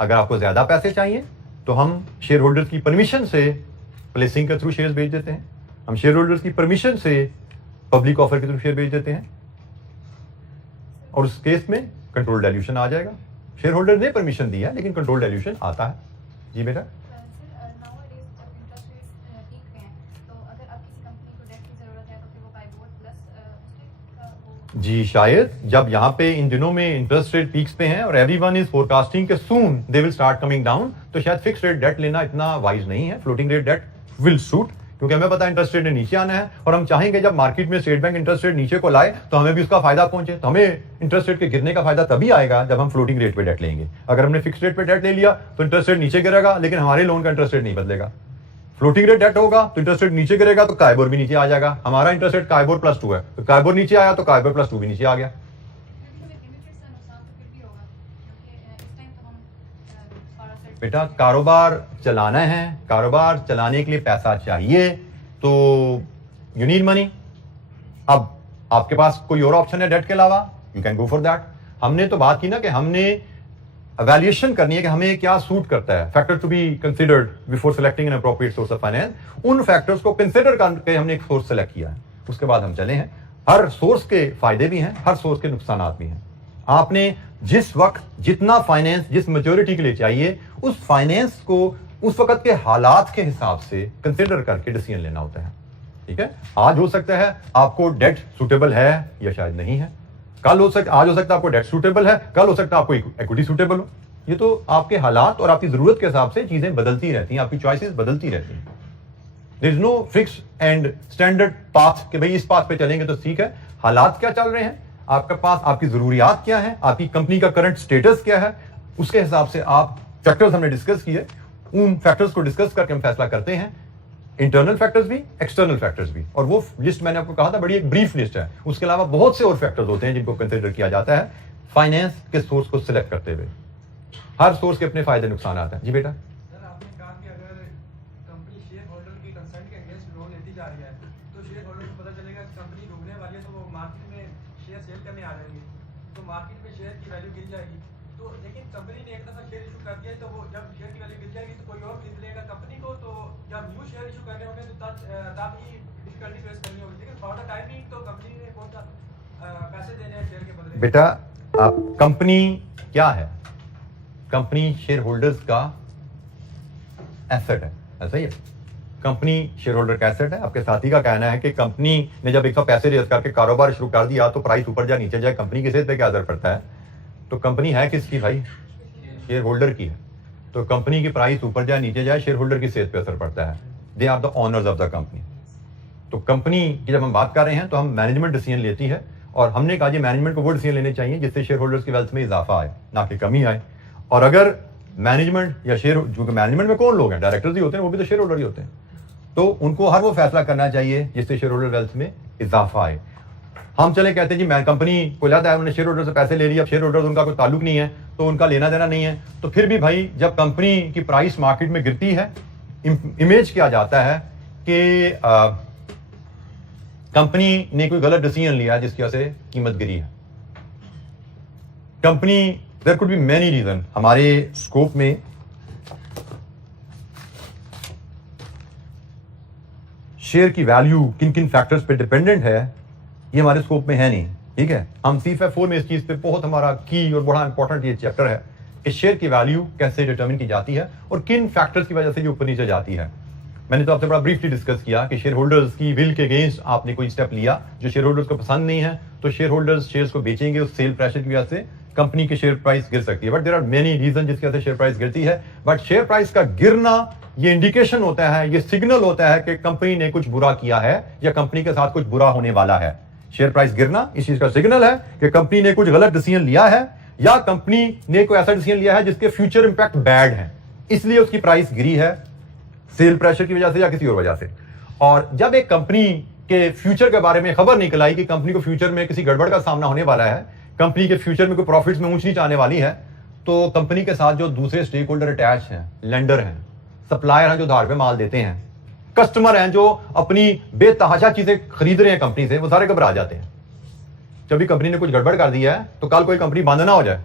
अगर आपको ज्यादा पैसे चाहिए तो हम शेयर होल्डर्स की परमिशन से प्लेसिंग के थ्रू शेयर्स बेच देते हैं, हम शेयर होल्डर्स की परमिशन से पब्लिक ऑफर के थ्रू शेयर बेच देते हैं, और उस केस में कंट्रोल डाइल्यूशन आ जाएगा। शेयर होल्डर ने परमिशन दिया लेकिन कंट्रोल डाइल्यूशन आता है। जी बेटा। जी शायद, जब यहाँ पे इन दिनों में इंटरेस्ट रेट पीक्स पे हैं और एवरीवन इज फोरकास्टिंग के soon they will start coming down, तो शायद फिक्स रेट डेट लेना इतना वाइज नहीं है। Floating rate debt will suit, क्योंकि हमें पता है इंटरेस्ट रेट ने नीचे आना है, और हम चाहेंगे जब मार्केट में स्टेट बैंक इंटरेस्ट रेट नीचे को लाए तो हमें भी उसका फायदा पहुंचे। तो हमें इंटरेस्ट रेट के गिरने का फायदा तभी आएगा जब हम फ्लोटिंग रेट पे डेट लेंगे। अगर हमने फिक्स रेट पे डेट ले लिया तो इंटरेस्ट रेट नीचे गिरेगा, लेकिन हमारे लोन का इंटरेस्ट रेट नहीं बदलेगा। फ्लोटिंग रेट डेट होगा तो इंटरेस्ट रेट नीचे गिरेगा तो काइबोर भी नीचे आ जाएगा। हमारा इंटरेस्ट रेट काइबोर +2 है, तो काइबोर नीचे आया तो काइबोर +2 भी नीचे आ गया। बेटा, कारोबार चलाना है, कारोबार चलाने के लिए पैसा चाहिए, तो यू नीड मनी। अब आपके पास कोई और ऑप्शन है डेट के अलावा, you can go for that. हमने तो बात की ना कि हमने एवेल्युएशन करनी है कि हमें क्या सूट करता है, factor to be considered before selecting an appropriate source of finance. उन फैक्टर्स को कंसिडर करके हमने एक सोर्स सेलेक्ट किया है, उसके बाद हम चले हैं। हर सोर्स के फायदे भी हैं, हर सोर्स के नुकसान भी हैं। आपने जिस वक्त जितना फाइनेंस जिस मेच्योरिटी के लिए चाहिए, उस फाइनेंस को उस वक्त के हालात के हिसाब से कंसिडर करके डिसीजन लेना होता है। ठीक है, आज हो सकता है आपको डेट सूटेबल है या शायद नहीं है, कल हो सकता, आज हो सकता है आपको डेट सूटेबल है, कल हो सकता है आपको इक्विटी सूटेबल हो। ये तो आपके हालात और आपकी जरूरत के हिसाब से चीजें बदलती रहती हैं, आपकी चॉइसेस बदलती रहती हैं। There is no fix and standard path कि भाई इस पाथ पे चलेंगे तो ठीक है। हालात क्या चल रहे हैं आपके पास, आपकी जरूरियात क्या है, आपकी कंपनी का करंट स्टेटस क्या है, उसके हिसाब से आप फैक्टर्स हमने डिस्कस किए, उन फैक्टर्स को डिस्कस करके हम फैसला करते हैं इंटरनल फैक्टर्स भी, एक्सटर्नल फैक्टर्स भी, और वो लिस्ट मैंने आपको कहा था बड़ी एक ब्रीफ लिस्ट है। उसके अलावा बहुत से और फैक्टर्स होते हैं जिनको कंसिडर किया जाता है फाइनेंस के सोर्स को सिलेक्ट करते हुए। हर सोर्स के अपने फायदे नुकसान आते हैं। जी बेटा। सर आपने कहा कि अगर कंपनी शेयर होल्डर की कंसेंट के अगेंस्ट लोन लेती जा रही है तो शेयर होल्डर को पता चलेगा कि कंपनी डूबने वाली है तो वो मार्केट में शेयर सेल करने आ जाएंगे, तो मार्केट में शेयर की वैल्यू गिर जाएगी। तो लेकिन कंपनी ने एक दफा शेयर इशू कर दिया है तो वो जब शेयर की वैल्यू गिर जाएगी तो कोई और खरीद लेगा कंपनी को, तो जब न्यू शेयर इशू करने होंगे तो तब ही डिफिकल्टी फेस करनी होगी। लेकिन फॉर द टाइमिंग तो कंपनी ने कौन सा पैसे देने हैं शेयर के बदले। बेटा आप कंपनी क्या है? कंपनी शेयर होल्डर्स का एसेट है, ऐसा ही है। कंपनी शेयर होल्डर का एसेट है। आपके साथी का कहना है कि कंपनी ने जब एक दफा पैसे रेज करके कारोबार शुरू कर दिया तो प्राइस ऊपर जाए नीचे जाए, कंपनी की सेहत पे क्या असर पड़ता है? तो कंपनी है किसकी भाई? शेयर होल्डर की है। तो कंपनी की प्राइस ऊपर जाए नीचे जाए, शेयर होल्डर की सेहत पे असर पड़ता है। They are the owners of the company. तो कंपनी की जब हम बात कर रहे हैं तो हम मैनेजमेंट डिसीजन लेती है, और हमने कहा जी मैनेजमेंट को वो डिसीजन लेने चाहिए जिससे शेयर होल्डर्स की वेल्थ में इजाफा आए, ना कि कमी आए। और अगर मैनेजमेंट या शेयर, जो मैनेजमेंट में कौन लोग हैं? डायरेक्टर्स ही होते हैं, वो भी तो शेयर होल्डर ही होते हैं। तो उनको हर वो फैसला करना चाहिए जिससे शेयर होल्डर वेल्थ में इजाफा आए। हम चले कहते हैं जी मैं कंपनी को लाता है, उन्होंने शेयर होल्डर से पैसे ले लिए, अब शेयर होल्डर उनका कोई ताल्लुक नहीं है तो उनका लेना देना नहीं है। तो फिर भी भाई जब कंपनी की प्राइस मार्केट में गिरती है, इमेज किया जाता है कि कंपनी ने कोई गलत डिसीजन लिया जिसकी वजह से कीमत गिरी है। Company, there could be many reason. हमारे स्कोप में शेयर की वैल्यू किन किन फैक्टर्स पे डिपेंडेंट है ये हमारे स्कोप में है नहीं, ठीक है। हम C-FAP4 में इस चीज पे बहुत हमारा की और बड़ा इंपॉर्टेंट ये चैप्टर है कि शेयर की वैल्यू कैसे डिटरमिन की जाती है और किन फैक्टर्स की वजह से ये ऊपर नीचे जाती है। मैंने तो आपसे बड़ा ब्रीफली डिस्कस किया कि शेयर होल्डर्स की विल के अगेंस्ट आपने कोई स्टेप लिया जो शेयर होल्डर्स को पसंद नहीं है, तो शेयर होल्डर्स शेयर्स को बेचेंगे, उस सेल प्रेशर की वजह से कंपनी की शेयर प्राइस गिर सकती है। But there are many reason जिसकी वजह से शेयर प्राइस गिरती है। बट शेयर प्राइस का गिरना ये इंडिकेशन होता है, ये सिग्नल होता है कि कंपनी ने कुछ बुरा किया है या कंपनी के साथ कुछ बुरा होने वाला है। शेयर प्राइस गिरना इस चीज का सिग्नल है कि कंपनी ने कुछ गलत डिसीजन लिया है या कंपनी ने कोई ऐसा डिसीजन लिया है जिसके फ्यूचर इंपैक्ट बैड है, इसलिए उसकी प्राइस गिरी है सेल प्रेशर की वजह से या किसी और वजह से। और जब एक कंपनी के फ्यूचर के बारे में खबर निकल आई कि कंपनी को फ्यूचर में किसी गड़बड़ का सामना होने वाला है, कंपनी के फ्यूचर में कोई प्रॉफिट्स में ऊंच नीच आने वाली है, तो कंपनी के साथ जो दूसरे स्टेक होल्डर अटैच हैं, लेंडर हैं, सप्लायर हैं जो उधार पे माल देते हैं, कस्टमर हैं जो अपनी बेतहाशा चीजें खरीद रहे हैं कंपनी से, वो सारे घबरा जाते हैं। जब भी कंपनी ने कुछ गड़बड़ कर दिया है तो कल कोई कंपनी बंद ना हो जाए,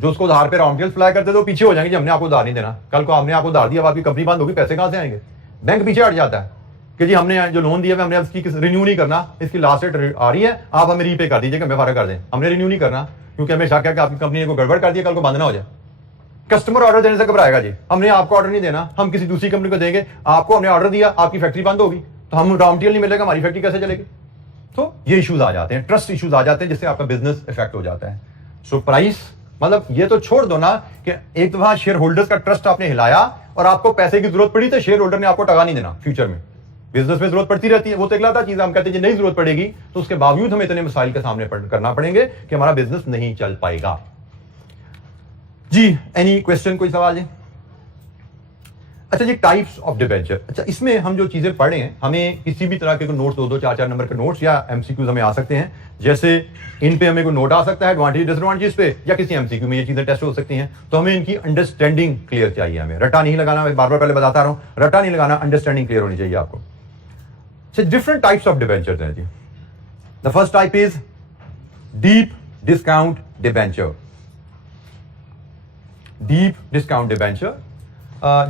जो उसको उधार पे रॉ मटेरियल सप्लाई करते थे वो पीछे हो जाएंगे, हमने आपको उधार नहीं देना। कल को हमने आपको उधार दिया, आपकी कंपनी बंद होगी, पैसे कहां से आएंगे? बैंक पीछे हट जाता है कि जी हमने जो लोन दिया है हमने इसकी रिन्यू नहीं करना, इसकी लास्ट डेट आ रही है, आप हमें रीपे कर दीजिएगा, हमें फारा कर दें, हमने रिन्यू नहीं करना क्योंकि हमें शक है कि आपकी कंपनी ने कोई गड़बड़ कर दिया, कल को बंद ना हो जाए। कस्टमर ऑर्डर देने से घबराएगा, जी हमने आपको ऑर्डर नहीं देना, हम किसी दूसरी कंपनी को देंगे, आपको हमने ऑर्डर दिया, आपकी फैक्ट्री बंद होगी तो हम रॉ मटेरियल नहीं मिलेगा, हमारी फैक्ट्री कैसे चलेगी? तो ये इश्यूज आ जाते हैं, ट्रस्ट इश्यूज आ जाते हैं जिससे आपका बिजनेस इफेक्ट हो जाता है। सो प्राइस मतलब ये तो छोड़ दो ना कि एक दफा शेयर होल्डर्स का ट्रस्ट आपने हिलाया और आपको पैसे की जरूरत पड़ी तो शेयर होल्डर ने आपको टका नहीं देना। फ्यूचर में बिजनेस में जरूरत पड़ती रहती है, वो तो एक लाता चीज, हम कहते हैं नहीं जरूरत पड़ेगी तो उसके बावजूद हमें इतने मसाइल के सामने करना पड़ेंगे कि हमारा बिजनेस नहीं चल पाएगा। जी एनी क्वेश्चन, कोई सवाल है? अच्छा जी, टाइप्स ऑफ डिबेंचर। अच्छा, इसमें हम जो चीजें पढ़े हैं, हमें किसी भी तरह के नोट्स, 2-2, 4-4 नंबर के नोट्स या एमसीक्यूज हमें आ सकते हैं। जैसे इन पे हमें कोई नोट आ सकता है एडवांटेज डिसएडवांटेज पे, या किसी एमसीक्यू में ये चीजें टेस्ट हो सकती हैं। तो हमें इनकी अंडरस्टैंडिंग क्लियर चाहिए, हमें रट्टा नहीं लगाना। मैं बार बार पहले बताता रहा हूं, रट्टा नहीं लगाना, अंडरस्टैंडिंग क्लियर होनी चाहिए आपको। डिफरेंट टाइप्स ऑफ डिबेंचर्स हैं जी। The first type is deep discount debenture. Deep discount debenture,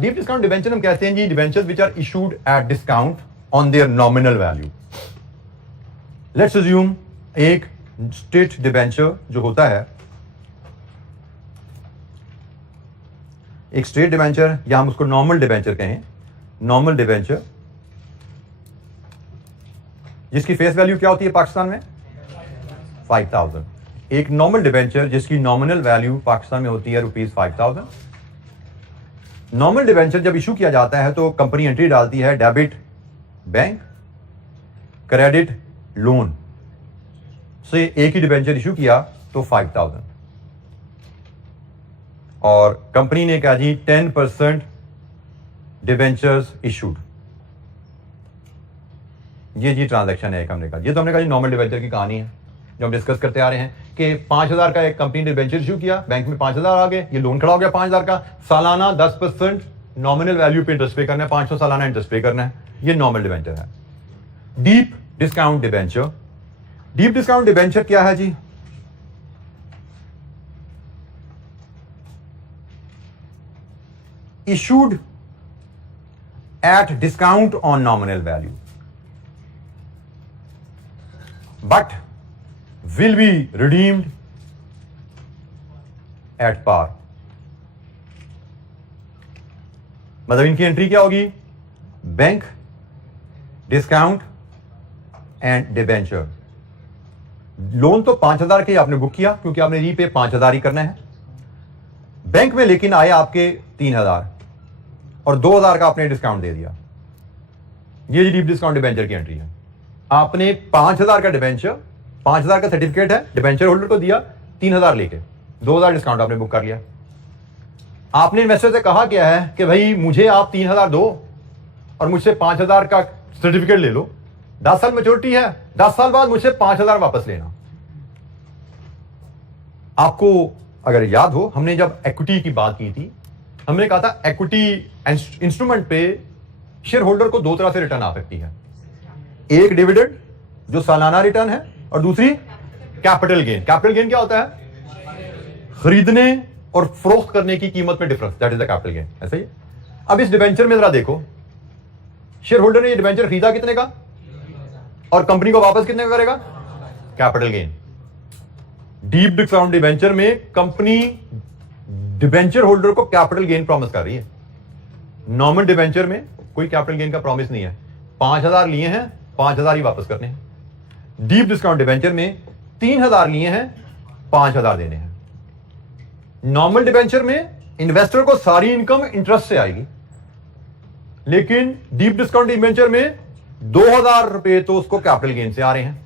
deep discount debenture हम कहते हैं जी debentures which are issued at discount on their nominal value. Let's assume एक स्टेट डिबेंचर जो होता है, एक स्टेट डिबेंचर या हम उसको नॉर्मल डिबेंचर कहें, नॉर्मल डिबेंचर जिसकी फेस वैल्यू क्या होती है पाकिस्तान में? 5000। एक नॉर्मल डिबेंचर जिसकी नॉमिनल वैल्यू पाकिस्तान में होती है ₹5000। नॉर्मल डिबेंचर जब इशू किया जाता है तो कंपनी एंट्री डालती है डेबिट बैंक, क्रेडिट लोन से एक ही डिबेंचर इशू किया तो 5000, और कंपनी ने कहा जी 10% डिबेंचर्स इशूड, ये जी ट्रांजैक्शन है एक हमने कहा, ये तो हमने कहा नॉर्मल डिबेंचर की कहानी है जो हम डिस्कस करते आ रहे हैं कि 5,000 का एक कंपनी ने डिबेंचर इशू किया, बैंक में 5,000 आ गए, ये लोन खड़ा हो गया 5,000 का, सालाना 10% नॉमिनल वैल्यू पे इंटरेस्ट पे करना है, 500 सालाना इंटरेस्ट पे करना है, ये नॉर्मल डिबेंचर है। Deep discount debenture, deep discount debenture क्या है जी? issued at discount on nominal value but will be redeemed at par। मतलब इनकी एंट्री क्या होगी? Bank, discount and debenture. Loan तो 5,000 के आपने बुक किया क्योंकि आपने रीपे 5,000 ही करना है, बैंक में लेकिन आए आपके 3,000 और 2,000 का आपने डिस्काउंट दे दिया। ये डीप डिस्काउंट डिबेंचर की एंट्री है। आपने 5,000 का डिबेंचर, 5,000 का सर्टिफिकेट है, डिबेंचर होल्डर को दिया 3,000 लेके, 2,000 डिस्काउंट आपने बुक कर लिया। आपने इन्वेस्टर से कहा क्या है कि भाई मुझे आप 3,000 दो और मुझसे 5,000 का सर्टिफिकेट ले लो, 10 साल मैच्योरिटी है, 10 साल बाद मुझसे 5,000 वापस लेना। आपको अगर याद हो, हमने जब इक्विटी की बात की थी, हमने कहा था इक्विटी इंस्ट्रूमेंट पे शेयर होल्डर को दो तरह से रिटर्न आ सकती है, एक डिविडेंड जो सालाना रिटर्न है और दूसरी कैपिटल गेन। कैपिटल गेन क्या होता है? खरीदने और फरोख्त करने की कीमत में difference, that is the capital gain. ऐसा ही अब इस डिबेंचर में जरा देखो, शेयर होल्डर ने ये डिबेंचर खरीदा कितने का और कंपनी को वापस कितने का करेगा? Capital gain. Deep discount debenture में कंपनी डिबेंचर होल्डर को कैपिटल गेन प्रॉमिस कर रही है। नॉर्मल डिबेंचर में कोई कैपिटल गेन का प्रॉमिस नहीं है, 5,000 लिए हैं, 5,000 ही वापस करने हैं। डीप डिस्काउंट डिबेंचर में 3,000 लिए हैं, 5,000 देने हैं। नॉर्मल डिबेंचर में इन्वेस्टर को सारी इनकम इंटरेस्ट से आएगी, लेकिन डीप डिस्काउंट डिबेंचर में 2,000 रुपए तो उसको कैपिटल गेन से आ रहे हैं।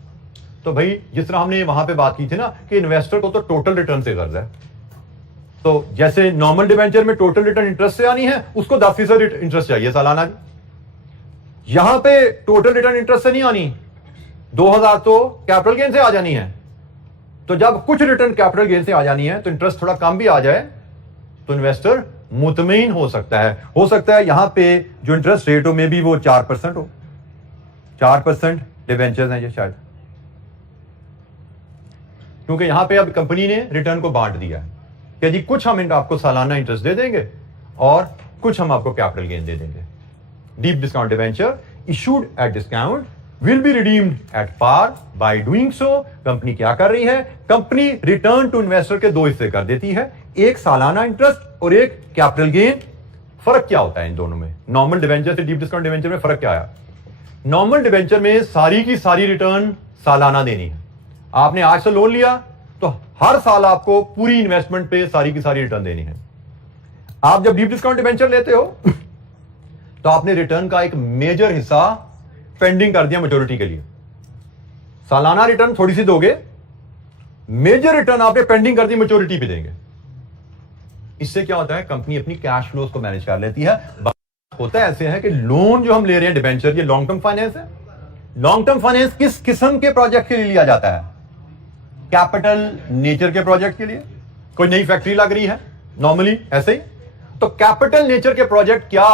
तो भाई जिस तरह हमने वहां पे बात की थी ना कि इन्वेस्टर को तो टोटल रिटर्न से गर्ज है, तो जैसे नॉर्मल डिबेंचर में टोटल रिटर्न इंटरेस्ट से आनी है, उसको 10% इंटरेस्ट चाहिए सालाना। यहां पे टोटल रिटर्न इंटरेस्ट से नहीं आनी, 2,000 तो कैपिटल गेन से आ जानी है। तो जब कुछ रिटर्न कैपिटल गेन से आ जानी है तो इंटरेस्ट थोड़ा कम भी आ जाए तो इन्वेस्टर मुतमईन हो सकता है यहां पे जो इंटरेस्ट रेट हो में भी वो 4% हो, 4% डिबेंचर्स हैं ये शायद, क्योंकि यहां पे अब कंपनी ने रिटर्न को बांट दिया है कि जी कुछ हम आपको सालाना इंटरेस्ट दे देंगे और कुछ हम आपको कैपिटल गेन दे देंगे। Deep discount debenture issued at discount will be redeemed at par. By doing so company क्या कर रही है? कंपनी रिटर्न टू इन्वेस्टर के दो हिस्से कर देती है, एक सालाना इंटरेस्ट और एक कैपिटल गेन। फर्क क्या होता है इन दोनों में? नॉर्मल डिबेंचर से डीप डिस्काउंट डिबेंचर में फर्क क्या आया? नॉर्मल डिबेंचर में सारी की सारी रिटर्न सालाना देनी है। आपने आज से लोन लिया तो हर साल आपको पूरी इन्वेस्टमेंट पे सारी की सारी रिटर्न देनी है। आप जब डीप डिस्काउंट डिबेंचर लेते हो तो आपने रिटर्न का एक मेजर हिस्सा पेंडिंग कर दिया मैच्योरिटी के लिए। सालाना रिटर्न थोड़ी सी दोगे, मेजर रिटर्न आपने पेंडिंग कर दी मैच्योरिटी पे देंगे। इससे क्या होता है? कंपनी अपनी कैश फ्लोज को मैनेज कर लेती है। होता है ऐसे है कि लोन जो हम ले रहे हैं डिबेंचर, ये लॉन्ग टर्म फाइनेंस है। लॉन्ग टर्म फाइनेंस किस किस्म के प्रोजेक्ट के लिए लिया जाता है? कैपिटल नेचर के प्रोजेक्ट के लिए। कोई नई फैक्ट्री लग रही है नॉर्मली ऐसे ही, तो कैपिटल नेचर के प्रोजेक्ट क्या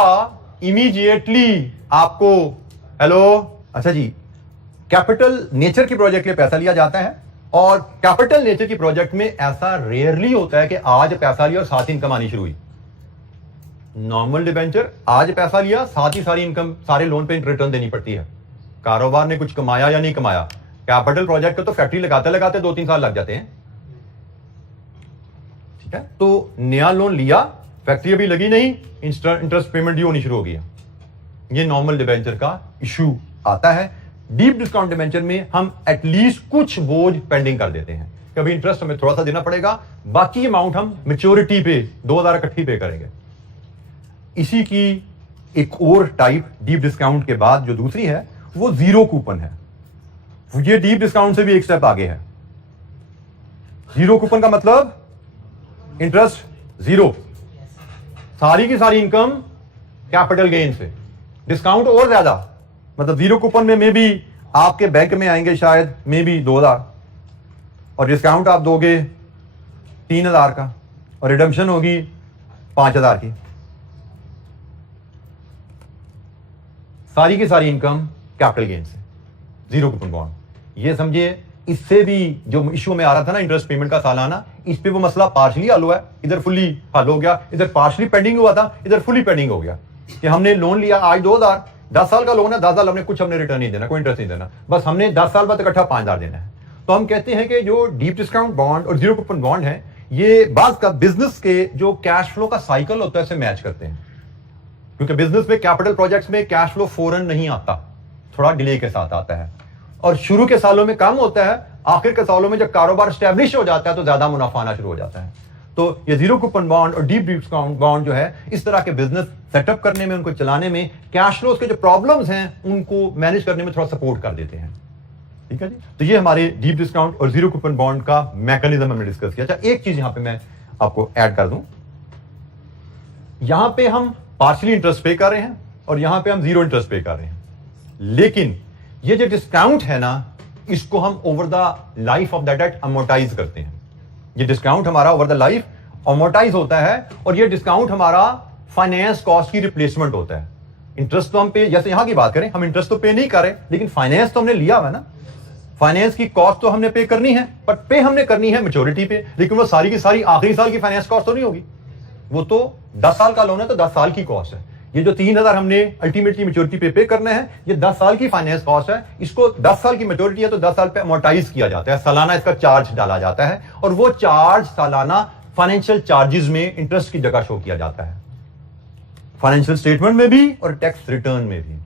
इमीडिएटली आपको, हेलो, अच्छा जी, कैपिटल नेचर की प्रोजेक्ट के लिए पैसा लिया जाता है और कैपिटल नेचर की प्रोजेक्ट में ऐसा रेयरली होता है कि आज पैसा लिया और साथ ही इनकम आनी शुरू हुई। नॉर्मल डिबेंचर आज पैसा लिया, साथ ही सारी इनकम, सारे लोन पे रिटर्न देनी पड़ती है। कारोबार ने कुछ कमाया या नहीं कमाया, कैपिटल प्रोजेक्ट को तो फैक्ट्री लगाते लगाते 2-3 साल लग जाते हैं। ठीक है, तो नया लोन लिया, फैक्ट्री अभी लगी नहीं, इंटरेस्ट पेमेंट ड्यू होनी शुरू हो गया। ये नॉर्मल डिबेंचर का इशू आता है। डीप डिस्काउंट डिबेंचर में हम एटलीस्ट कुछ बोझ पेंडिंग कर देते हैं, कभी इंटरेस्ट हमें थोड़ा सा देना पड़ेगा, बाकी अमाउंट हम मैच्योरिटी पे 2,000 इकट्ठी पे करेंगे। इसी की एक और टाइप डीप डिस्काउंट के बाद जो दूसरी है वो जीरो कूपन है। ये डीप डिस्काउंट से भी एक स्टेप आगे है। जीरो कूपन का मतलब इंटरेस्ट जीरो, सारी की सारी इनकम कैपिटल गेन से, डिस्काउंट और ज्यादा। मतलब जीरो कूपन में भी आपके बैंक में आएंगे शायद मे बी 2000 और डिस्काउंट आप दोगे 3000 का और रिडम्पशन होगी 5000 की। सारी की सारी इनकम कैपिटल गेन से, जीरो कूपन बॉन्ड। ये समझिए इससे भी जो इशू में आ रहा था ना इंटरेस्ट पेमेंट का सालाना, इस पे वो मसला पार्शली हल हुआ है। इधर फुली हल हो गया, इधर पार्शली पेंडिंग हुआ था, इधर फुली पेंडिंग हो गया कि हमने लोन लिया आज 2000, 10 साल का लोन है, 10 साल हमने कुछ हमने रिटर्न नहीं देना, कोई इंटरेस्ट नहीं देना, बस हमने 10 साल बाद इकट्ठा 5000 देना है। तो हम कहते हैं कि जो डीप डिस्काउंट बॉन्ड और जीरो कूपन बॉन्ड है ये बात का बिजनेस के जो कैश फ्लो का साइकिल होता है उसे मैच करते हैं, क्योंकि बिजनेस में कैपिटल प्रोजेक्ट्स में कैश फ्लो फौरन नहीं आता, थोड़ा डिले के साथ आता है और शुरू के सालों में कम होता है, आखिर के सालों में जब कारोबार स्टैब्लिश हो जाता है तो ज्यादा मुनाफा आना शुरू हो जाता है। तो ये जीरो कूपन बॉन्ड और डीप डिस्काउंट बॉन्ड जो है इस तरह के बिजनेस सेटअप करने में, उनको चलाने में, कैश फ्लोज के जो प्रॉब्लम्स हैं उनको मैनेज करने में थोड़ा सपोर्ट कर देते हैं। ठीक है जी, तो ये हमारे डीप डिस्काउंट और जीरो कूपन बॉन्ड का मैकेनिज्म हमने डिस्कस किया। अच्छा, एक चीज यहां पे मैं आपको ऐड कर दूं, यहां पे हम पार्शियली इंटरेस्ट पे कर रहे हैं और यहां पे हम जीरो इंटरेस्ट पे कर रहे हैं, लेकिन ये जो डिस्काउंट है ना इसको हम over the life of the debt amortise करते हैं। ये डिस्काउंट हमारा ओवर द लाइफ अमोर्टाइज होता है और ये डिस्काउंट हमारा फाइनेंस कॉस्ट की रिप्लेसमेंट होता है। इंटरेस्ट तो हम पे, जैसे यहां की बात करें, हम इंटरेस्ट तो पे नहीं कर रहे, लेकिन फाइनेंस तो हमने लिया हुआ ना, फाइनेंस की कॉस्ट तो हमने पे करनी है, पर पे हमने करनी है मैच्योरिटी पे, लेकिन वो सारी की सारी आखिरी साल की फाइनेंस कॉस्ट तो नहीं होगी, वो तो 10 साल का लोन है तो 10 साल की कॉस्ट है। ये जो 3000 हमने अल्टीमेटली मैच्योरिटी पे करना है, ये 10 साल की फाइनेंस कॉस्ट है, इसको 10 साल की मैच्योरिटी है तो 10 साल पे अमोर्टाइज किया जाता है, सालाना इसका चार्ज डाला जाता है और वो चार्ज सालाना फाइनेंशियल चार्जेस में इंटरेस्ट की जगह शो किया जाता है, फाइनेंशियल स्टेटमेंट में भी और टैक्स रिटर्न में भी।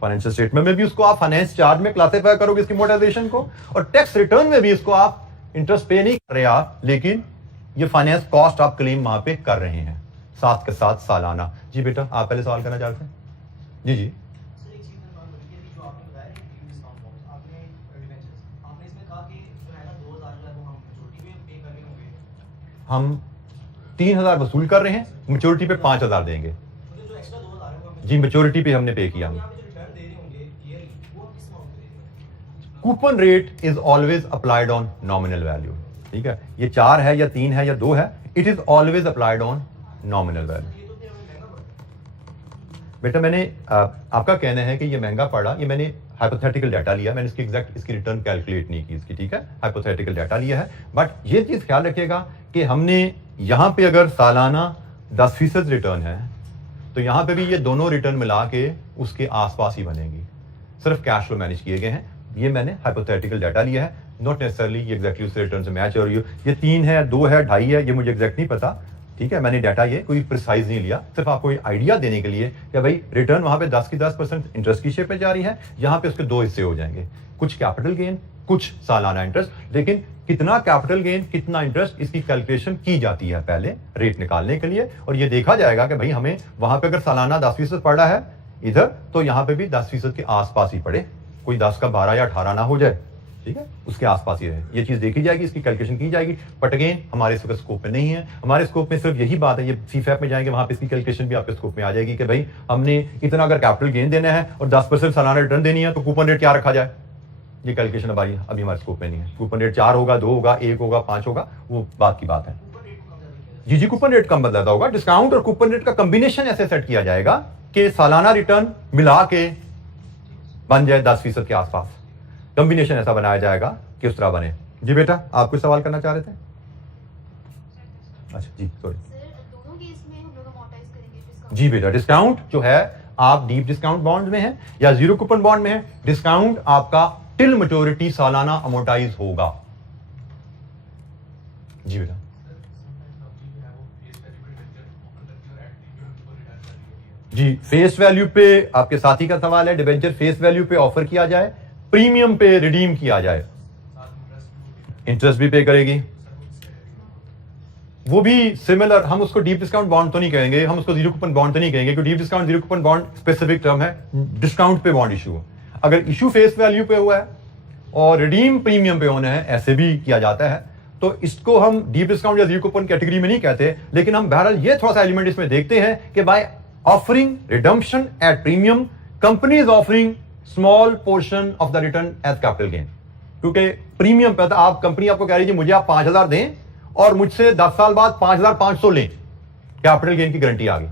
फाइनेंशियल स्टेटमेंट में भी उसको आप फाइनेंस चार्ज में क्लासिफाई करोगे इसकी मोटाइजेशन को, और टैक्स रिटर्न में भी इसको आप इंटरेस्ट पे नहीं कर रहे आप, लेकिन ये फाइनेंस कॉस्ट आप क्लेम वहां पे कर रहे हैं साथ के साथ सालाना। जी बेटा, आप पहले सवाल करना चाहते हैं? जी जी। हम 3000 वसूल कर रहे हैं, मैच्योरिटी पे 5000 देंगे। जी, मैच्योरिटी पे हमने पे किया। Coupon rate is always applied on nominal value. ठीक है, ये 4 है या 3 है या 2 है, it is always applied on nominal value. बेटा, मैंने आपका कहना है कि ये महंगा पड़ा, ये मैंने हाइपोथेटिकल डाटा लिया, मैंने इसकी एग्जैक्ट इसकी रिटर्न कैलकुलेट नहीं की इसकी। ठीक है, हाइपोथेटिकल डाटा लिया है, बट ये चीज ख्याल रखिएगा कि हमने यहां पे अगर सालाना 10% रिटर्न है तो यहां पे भी ये दोनों रिटर्न मिला के उसके आसपास ही बनेंगी, सिर्फ कैश फ्लो मैनेज किए गए हैं। ये मैंने हाइपोथेटिकल डाटा लिया है, नॉट नेसेसरली ये एग्जैक्टली उससे रिटर्न से मैच हो रही हो। ये 3 है, 2 है, 2.5 है, ये मुझे एग्जैक्ट नहीं पता। ठीक है, मैंने डाटा ये कोई प्रिसाइज नहीं लिया, सिर्फ आपको ये आइडिया देने के लिए कि भाई रिटर्न वहां पे 10 की 10% इंटरेस्ट की शेप में जा रही है, यहां पे उसके 2 हिस्से हो जाएंगे, कुछ कैपिटल गेन, कुछ सालाना इंटरेस्ट। लेकिन कितना कैपिटल गेन, कितना इंटरेस्ट, इसकी कैलकुलेशन की जाती है पहले रेट निकालने के लिए, और ये देखा जाएगा कि भाई हमें वहां पे अगर सालाना 10% पड़ा है इधर, तो यहां पे भी 10% के आसपास ही पड़े, कोई 10 का 12 या 18 ना हो जाए। ठीक है, उसके आसपास ही रहे, ये चीज देखी जाएगी, इसकी कैलकुलेशन की जाएगी। बट अगेन हमारे इसके स्कोप में नहीं है, हमारे स्कोप में सिर्फ यही बात है, ये सीफैप में जाएंगे वहां पे इसकी कैलकुलेशन भी आपके स्कोप में आ जाएगी कि भाई हमने इतना अगर कैपिटल गेन देना है और 10% सालाना रिटर्न देनी है तो कूपन रेट क्या रखा जाए, ये कैलकुलेशन अभी हमारे स्कोप में नहीं है। कूपन रेट 4 होगा, 2 होगा, 1 होगा, 5 होगा, वो बात की बात है। जी, कूपन रेट कम ज्यादा होगा, डिस्काउंट और कूपन रेट का कॉम्बिनेशन ऐसे सेट किया जाएगा कि सालाना रिटर्न मिला के बन जाए 10% के आसपास, कॉम्बिनेशन ऐसा बनाया जाएगा कि उस तरह बने। जी बेटा, आप कोई सवाल करना चाह रहे थे? अच्छा जी, सॉरी। दोनों केस में हम लोग अमोर्टाइज करेंगे डिस्काउंट? जी बेटा, डिस्काउंट जो है आप डीप डिस्काउंट बॉन्ड में है या जीरो कूपन बॉन्ड में है, डिस्काउंट आपका टिल मैच्योरिटी सालाना अमोर्टाइज होगा। जी बेटा। जी, फेस वैल्यू पे आपके साथी का सवाल है, डिबेंचर फेस वैल्यू पे ऑफर किया जाए, प्रीमियम पे रिडीम किया जाए, इंटरेस्ट भी पे करेगी, वो भी सिमिलर। हम उसको डीप डिस्काउंट बॉन्ड तो नहीं कहेंगे, हम उसको जीरो कूपन बॉन्ड तो नहीं कहेंगे, क्योंकि deep discount zero coupon bond specific term है, डिस्काउंट पे बॉन्ड इशू। अगर इशू फेस वैल्यू पे हुआ है और रिडीम प्रीमियम पे होना है, ऐसे भी किया जाता है, तो इसको हम डीप डिस्काउंट या जीरो कूपन कैटेगरी में नहीं कहते। लेकिन हम बहरहाल ये थोड़ा सा एलिमेंट इसमें देखते हैं कि by offering redemption at premium, company is offering small portion of the return as capital gain, क्योंकि प्रीमियम पे आप कंपनी आपको कह रही है मुझे आप 5,000 दें और मुझसे 10 साल बाद 5,500 लें, कैपिटल गेन की गारंटी आ गई।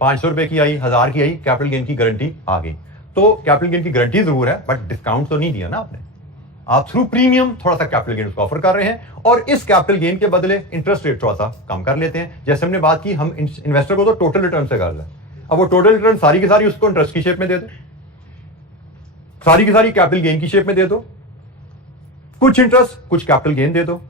500 रुपए की आई, 1,000 की आई, कैपिटल गेन की गारंटी आ गई। तो कैपिटल गेन की गारंटी जरूर है, बट डिस्काउंट तो नहीं दिया ना आपने। आप थ्रू प्रीमियम थोड़ा सा कैपिटल गेन उसको ऑफर कर रहे हैं और इस कैपिटल गेन के बदले इंटरेस्ट रेट थोड़ा सा कम कर लेते हैं। जैसे हमने बात की, हम इन्वेस्टर को तो टोटल रिटर्न से कर लें, अब वो टोटल रिटर्न सारी की सारी उसको इंटरेस्ट की शेप में दे दो, सारी की सारी कैपिटल गेन की शेप में दे दो, कुछ इंटरेस्ट कुछ कैपिटल गेन दे दो।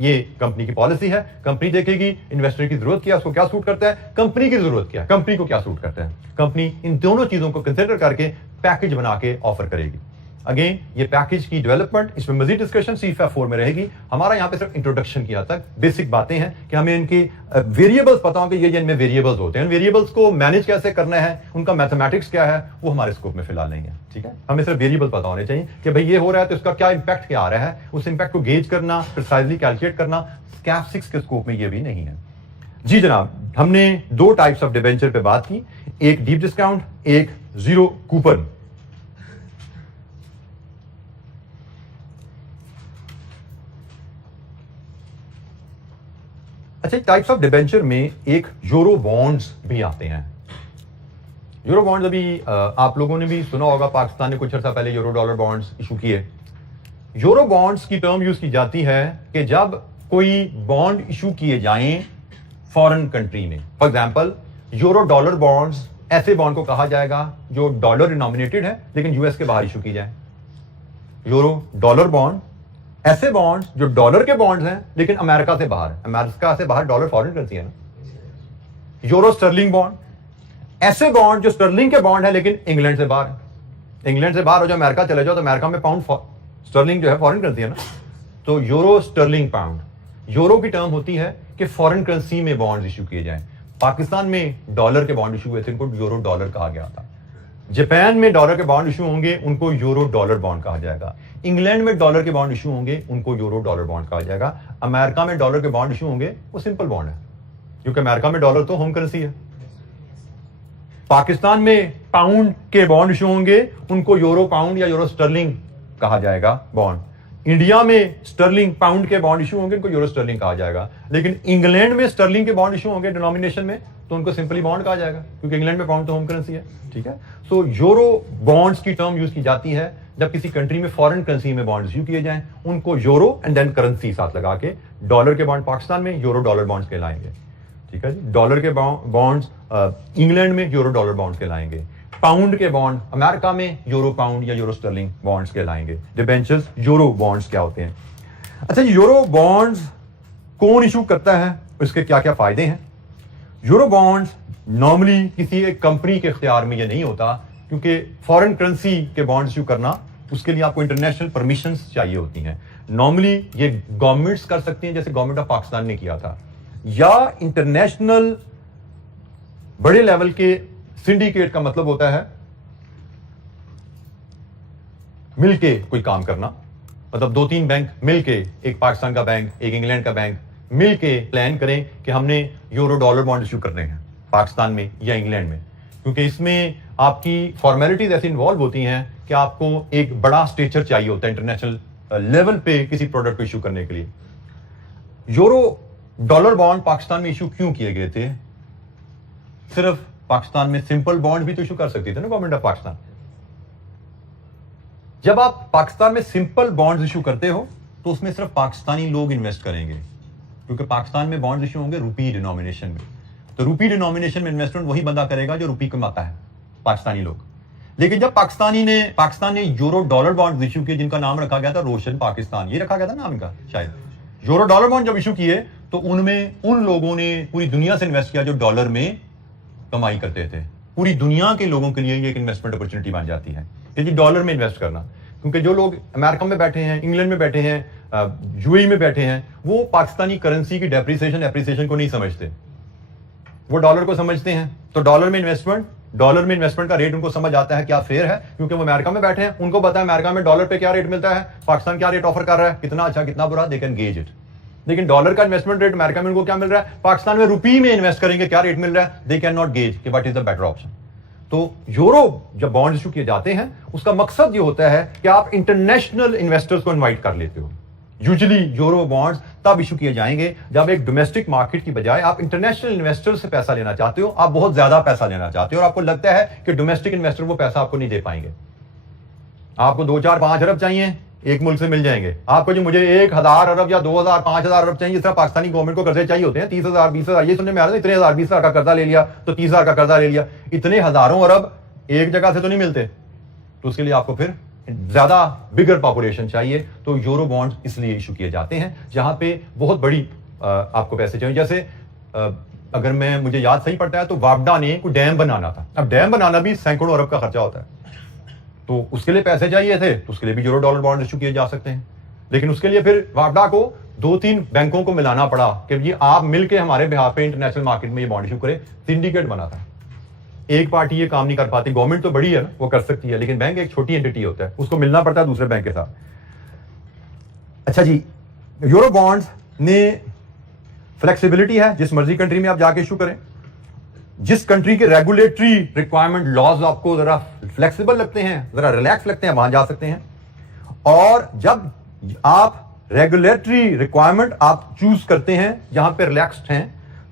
ये कंपनी की पॉलिसी है। कंपनी देखेगी इन्वेस्टर की जरूरत क्या है, उसको क्या सूट करता है, कंपनी की जरूरत क्या है, कंपनी को क्या सूट करता है। कंपनी इन दोनों चीजों को कंसिडर करके पैकेज बना के ऑफर करेगी। अगेन ये पैकेज की डेवलपमेंट, इसमें मजीद डिस्कशन CFA4 में रहेगी। हमारा यहां पे सिर्फ इंट्रोडक्शन किया तक बेसिक बातें हैं कि हमें इनकी वेरिएबल्स पता होंगे, ये इनमें वेरिएबल्स होते हैं, वेरिएबल्स को मैनेज कैसे करना है, उनका मैथमेटिक्स क्या है, वो हमारे स्कोप में फिलहाल नहीं है। ठीक है, हमें सिर्फ वेरिएबल पता होने चाहिए कि भाई ये हो रहा है तो इसका क्या इंपैक्ट क्या आ रहा है, उस इंपैक्ट को गेज करना, प्रिसाइजली कैलकुलेट करना कैप 6 के स्कोप में ये भी नहीं है। जी जनाब, हमने 2 टाइप्स ऑफ डिबेंचर पे बात की, एक डीप डिस्काउंट, एक जीरो कूपन। अच्छा, टाइप्स ऑफ डिबेंचर में एक यूरो बॉन्ड्स भी आते हैं। यूरो बॉन्ड्स अभी आप लोगों ने भी सुना होगा, पाकिस्तान ने कुछ अर्सा पहले यूरो डॉलर बॉन्ड्स इशू किए। यूरो बॉन्ड्स की टर्म यूज की जाती है कि जब कोई बॉन्ड इशू किए जाएं फॉरेन कंट्री में, for example euro dollar bonds, ऐसे बॉन्ड को कहा जाएगा जो डॉलर डिनोमिनेटेड है लेकिन यूएस के बाहर इशू की जाए। यूरो डॉलर बॉन्ड, ऐसे बॉन्ड्स जो डॉलर के बॉन्ड्स हैं लेकिन अमेरिका से बाहर, अमेरिका से बाहर डॉलर फॉरेन करेंसी है ना। यूरो स्टर्लिंग बॉन्ड, ऐसे बॉन्ड जो स्टर्लिंग के बॉन्ड है लेकिन इंग्लैंड से बाहर है। इंग्लैंड से बाहर हो जाओ, अमेरिका चले जाओ तो अमेरिका में पाउंड स्टर्लिंग जो है फॉरेन करेंसी है ना। तो यूरो स्टर्लिंग पाउंड, यूरो की टर्म होती है कि फॉरेन करेंसी में बॉन्ड इशू किए जाएं। पाकिस्तान में डॉलर के बॉन्ड इशू हुए थे, उनको यूरो डॉलर कहा गया था। जापान में डॉलर के बॉन्ड इशू होंगे, उनको यूरो डॉलर बॉन्ड कहा जाएगा। इंग्लैंड में डॉलर के बॉन्ड इशू होंगे, उनको यूरो डॉलर बॉन्ड कहा जाएगा। अमेरिका में डॉलर के बॉन्ड इशू होंगे, वो सिंपल बॉन्ड है क्योंकि अमेरिका में डॉलर तो होम करेंसी है। पाकिस्तान में पाउंड के बॉन्ड इशू होंगे, उनको यूरो पाउंड या यूरो स्टर्लिंग कहा जाएगा बॉन्ड। इंडिया में स्टर्लिंग पाउंड के बॉन्ड इशू होंगे, उनको यूरो स्टर्लिंग कहा जाएगा। लेकिन इंग्लैंड में स्टर्लिंग के बॉन्ड इशू होंगे डिनोमिनेशन में, तो उनको सिंपली बॉन्ड कहा जाएगा क्योंकि इंग्लैंड में पाउंड तो होम करेंसी है। ठीक है, सो यूरो बॉन्ड्स की टर्म यूज की जाती है जब किसी कंट्री में फॉरेन करेंसी में बॉन्ड इश्यू किए जाएं, उनको यूरो एंड देन करेंसी साथ लगा के डॉलर के बॉन्ड पाकिस्तान में यूरो डॉलर बॉन्ड्स कहलाएंगे। ठीक है जी, डॉलर के बॉन्ड्स इंग्लैंड में यूरो डॉलर बॉन्ड्स कहलाएंगे। पाउंड के बॉन्ड अमेरिका में यूरो पाउंड या यूरो स्टर्लिंग बॉन्ड्स कहलाएंगे। डिबेंचर्स यूरो बॉन्ड्स क्या होते हैं? अच्छा, यूरो बॉन्ड्स कौन इशू करता है, इसके क्या क्या फायदे हैं? यूरो बॉन्ड्स नॉर्मली किसी एक कंपनी के इख्तियार में ये नहीं होता क्योंकि फॉरेन करेंसी के बॉन्ड इशू करना, उसके लिए आपको इंटरनेशनल परमिशंस चाहिए होती हैं। नॉर्मली ये गवर्नमेंट्स कर सकती हैं, जैसे गवर्नमेंट ऑफ पाकिस्तान ने किया था, या इंटरनेशनल बड़े लेवल के सिंडिकेट का मतलब होता है मिलके कोई काम करना, मतलब 2-3 बैंक मिलके, एक पाकिस्तान का बैंक, एक इंग्लैंड का बैंक मिलके प्लान करें कि हमने यूरो डॉलर बॉन्ड इशू करने हैं पाकिस्तान में या इंग्लैंड में, क्योंकि इसमें आपकी फॉर्मेलिटीज ऐसी इन्वॉल्व होती हैं कि आपको एक बड़ा स्टेचर चाहिए होता है इंटरनेशनल लेवल पे किसी प्रोडक्ट को इशू करने के लिए। यूरो डॉलर बॉन्ड पाकिस्तान में इशू क्यों किए गए थे? सिर्फ पाकिस्तान में सिंपल बॉन्ड भी तो इशू कर सकती थी ना गवर्नमेंट ऑफ पाकिस्तान। जब आप पाकिस्तान में सिंपल बॉन्ड्स इशू करते हो तो उसमें सिर्फ पाकिस्तानी लोग इन्वेस्ट करेंगे, क्योंकि पाकिस्तान में बॉन्ड्स इशू होंगे रुपी डिनोमिनेशन में। तो रुपी डिनोमिनेशन में इन्वेस्टमेंट वही बंदा करेगा जो रुपी कमाता है, पाकिस्तानी लोग। लेकिन जब पाकिस्तान ने यूरो डॉलर बॉन्ड इशू किए, जिनका नाम रखा गया था रोशन पाकिस्तान, ये रखा गया था नाम इनका शायद। यूरो डॉलर बॉन्ड जब इशू किए तो उनमें उन लोगों ने पूरी दुनिया से इन्वेस्ट किया जो डॉलर में कमाई करते थे। पूरी दुनिया के लोगों के लिए ये एक इन्वेस्टमेंट अपॉर्चुनिटी बन जाती है कि डॉलर में इन्वेस्ट करना, क्योंकि जो लोग अमेरिका में बैठे हैं, इंग्लैंड में बैठे हैं, यूएई में बैठे हैं, वो पाकिस्तानी करेंसी की डेप्रिसिएशन को नहीं समझते, वो डॉलर को समझते हैं। तो डॉलर में इन्वेस्टमेंट का रेट उनको समझ आता है क्या फेयर है, क्योंकि वो अमेरिका में बैठे हैं, उनको पता है अमेरिका में डॉलर पे क्या रेट मिलता है, पाकिस्तान क्या रेट ऑफर कर रहा है, कितना अच्छा कितना बुरा, दे कैन गेज इट। लेकिन डॉलर का इन्वेस्टमेंट रेट अमेरिका में उनको क्या मिल रहा है, पाकिस्तान में रुपी में इन्वेस्ट करेंगे क्या रेट मिल रहा है, दे कैन नॉट गेज कि what is the better option. तो यूरो जब बॉन्ड इशू किए जाते हैं उसका मकसद ये होता है कि आप इंटरनेशनल इन्वेस्टर्स को इनवाइट कर लेते हो। यूजुअली यूरो बॉन्ड्स तब इशू किए जाएंगे जब एक डोमेस्टिक मार्केट की बजाय आप इंटरनेशनल इन्वेस्टर से पैसा लेना चाहते हो, आप बहुत ज्यादा पैसा लेना चाहते हो और आपको लगता है कि डोमेस्टिक इन्वेस्टर वो पैसा आपको नहीं दे पाएंगे। आपको 2, 4, 5 अरब चाहिए, एक मुल्क से मिल जाएंगे। आपको जो मुझे 1,000 अरब या 2,000, 5,000 अरब चाहिए, जिस तरह पाकिस्तानी गवर्नमेंट को कर्जे चाहिए होते हैं 30,000, 20,000, ये सुनने में आ रहा है इतने 1,000, 20,000 का कर्जा ले लिया तो 30,000 का कर्जा ले लिया। इतने हजारों अरब एक जगह से तो नहीं मिलते, तो उसके लिए आपको फिर ज्यादा बिगर पॉपुलेशन चाहिए। तो यूरो बॉन्ड इसलिए इशू किए जाते हैं जहां पे बहुत बड़ी आपको पैसे चाहिए। जैसे अगर मुझे याद सही पड़ता है तो वापडा ने कोई डैम बनाना था। अब डैम बनाना भी सैकड़ों अरब का खर्चा होता है, तो उसके लिए पैसे चाहिए थे, तो उसके लिए भी यूरो डॉलर बॉन्ड इशू किए जा सकते हैं। लेकिन उसके लिए फिर वापडा को 2-3 बैंकों को मिलाना पड़ा कि ये आप मिलके हमारे बिहाफ पे इंटरनेशनल मार्केट में ये बॉन्ड इशू करें। सिंडिकेट बना था। एक पार्टी ये काम नहीं कर पाती। गवर्नमेंट तो बड़ी है ना, वो कर सकती है, लेकिन बैंक एक छोटी एंटिटी होता है, उसको मिलना पड़ता है दूसरे बैंक के साथ। अच्छा जी, यूरो बॉन्ड्स ने फ्लेक्सिबिलिटी है, जिस मर्जी कंट्री में आप जाके इशू करें। जिस कंट्री के रेगुलेटरी रिक्वायरमेंट लॉज आपको जरा फ्लेक्सिबल लगते हैं, जरा रिलैक्स लगते हैं, वहां जा सकते हैं। और जब आप रेगुलेटरी रिक्वायरमेंट आप चूज करते हैं जहां पे रिलैक्स्ड हैं,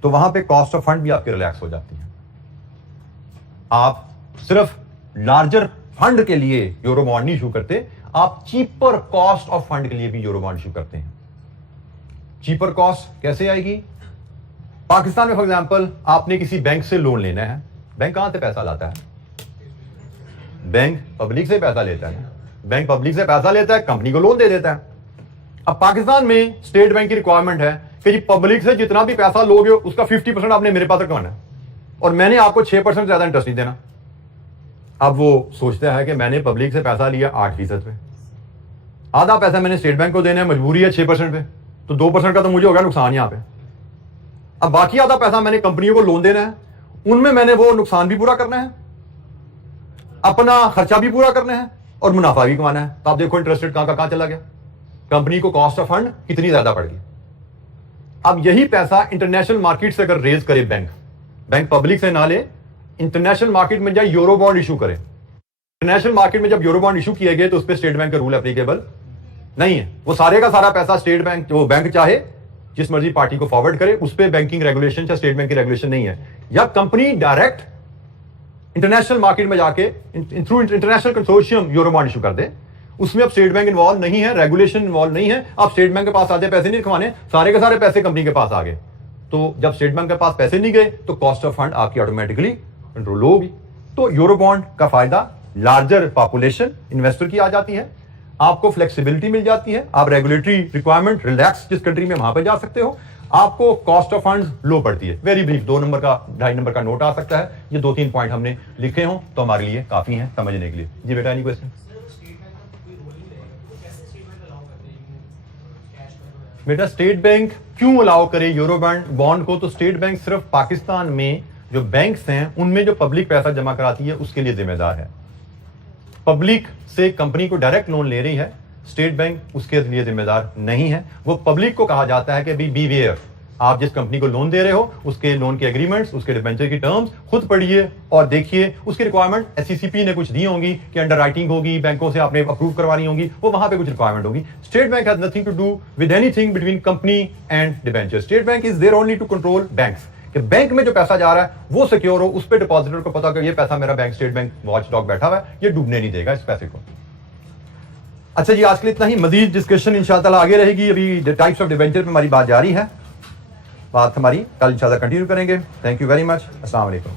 तो वहां पे कॉस्ट ऑफ फंड भी आपकी रिलैक्स हो जाती है। आप सिर्फ लार्जर फंड के लिए यूरो बॉन्ड नहीं इशू करते, आप चीपर कॉस्ट ऑफ फंड के लिए भी यूरो बॉन्ड इशू करते हैं। चीपर कॉस्ट कैसे आएगी? पाकिस्तान में फॉर एग्जांपल आपने किसी बैंक से लोन लेना है। बैंक कहां से पैसा लाता है? बैंक पब्लिक से पैसा लेता है। बैंक पब्लिक से पैसा लेता है, कंपनी को लोन दे देता है। अब पाकिस्तान में स्टेट बैंक की रिक्वायरमेंट है कि जी पब्लिक से जितना भी पैसा लोगे उसका 50% आपने मेरे पास रखवाना है और मैंने आपको 6% ज्यादा इंटरेस्ट नहीं देना। अब वो सोचता है कि मैंने पब्लिक से पैसा लिया 8% पे, आधा पैसा मैंने स्टेट बैंक को देना है, मजबूरी है 6% पे, तो 2% का तो मुझे होगा नुकसान यहां पे। अब बाकी आधा पैसा मैंने कंपनियों को लोन देना है, उनमें मैंने वो नुकसान भी पूरा करना है, अपना खर्चा भी पूरा करना है और मुनाफा भी कमाना है। तो आप देखो इंटरेस्ट रेट कहां का कहां चला गया, कंपनी को कॉस्ट ऑफ फंड कितनी ज्यादा पड़ गई। अब यही पैसा इंटरनेशनल मार्केट से अगर रेज करे बैंक पब्लिक से ना ले, इंटरनेशनल मार्केट में जाए यूरो बॉन्ड इशू करे। इंटरनेशनल मार्केट में जब यूरो बॉन्ड इशू किए गए तो उस पर स्टेट बैंक का रूल एप्लीकेबल नहीं है। वो सारे का सारा पैसा स्टेट बैंक, वो बैंक चाहे जिस मर्जी पार्टी को फॉरवर्ड करे, उस पर बैंकिंग रेगुलेशन या स्टेट बैंक की रेगुलेशन नहीं है। या कंपनी डायरेक्ट इंटरनेशनल मार्केट में जाके through international consortium euro bond issue कर दे, उसमें अब स्टेट बैंक इन्वॉल्व नहीं है, रेगुलेशन इन्वॉल्व नहीं है। अब स्टेट बैंक के पास आधे पैसे नहीं रखवाने, सारे के सारे पैसे कंपनी के पास आ गए। तो जब स्टेट बैंक के पास पैसे नहीं गए तो कॉस्ट ऑफ फंड आपकी ऑटोमेटिकली कंट्रोल होगी। तो यूरो बॉन्ड का फायदा लार्जर पॉपुलेशन इन्वेस्टर की आ जाती है, आपको फ्लेक्सिबिलिटी मिल जाती है, आप रेगुलेटरी रिक्वायरमेंट रिलैक्स जिस कंट्री में वहां पर जा सकते हो, आपको कॉस्ट ऑफ फंड्स लो पड़ती है। वेरी ब्रीफ 2 नंबर का 2.5 नंबर का नोट आ सकता है। ये 2-3 पॉइंट हमने लिखे हो तो हमारे लिए काफी हैं समझने के लिए। जी बेटा, एनी क्वेश्चन? बेटा स्टेट बैंक क्यों अलाउ करे यूरो बॉन्ड को? तो स्टेट बैंक सिर्फ पाकिस्तान में जो बैंक्स हैं उनमें जो पब्लिक पैसा जमा कराती है उसके लिए जिम्मेदार है। पब्लिक से कंपनी को डायरेक्ट लोन ले रही है, स्टेट बैंक उसके लिए जिम्मेदार नहीं है। वो पब्लिक को कहा जाता है कि बी वेयर, आप जिस कंपनी को लोन दे रहे हो उसके लोन के एग्रीमेंट्स, उसके डिबेंचर की टर्म्स खुद पढ़िए और देखिए। उसकी रिक्वायरमेंट एससीसीपी ने कुछ दी होंगी कि अंडर राइटिंग होगी, बैंकों से आपने अप्रूव करवानी होगी, वो वहां पे कुछ रिक्वायरमेंट होगी। State bank has nothing to do with anything between company and debenture. State bank is there only to control banks, कि बैंक में जो पैसा जा रहा है वो सिक्योर हो, उस पर डिपॉजिटर को पता कि ये पैसा मेरा bank state bank watch dog बैठा हुआ है, ये डूबने नहीं देगा इस पैसे को। अच्छा जी, आज के लिए इतना ही। मजीद डिस्कशन इंशाअल्लाह आगे रहेगी। अभी टाइप्स ऑफ डिबेंचर पे हमारी बात जारी है, बात हमारी कल इंशाअल्लाह कंटिन्यू करेंगे। Thank you very much. अस्सलाम वालेकुम।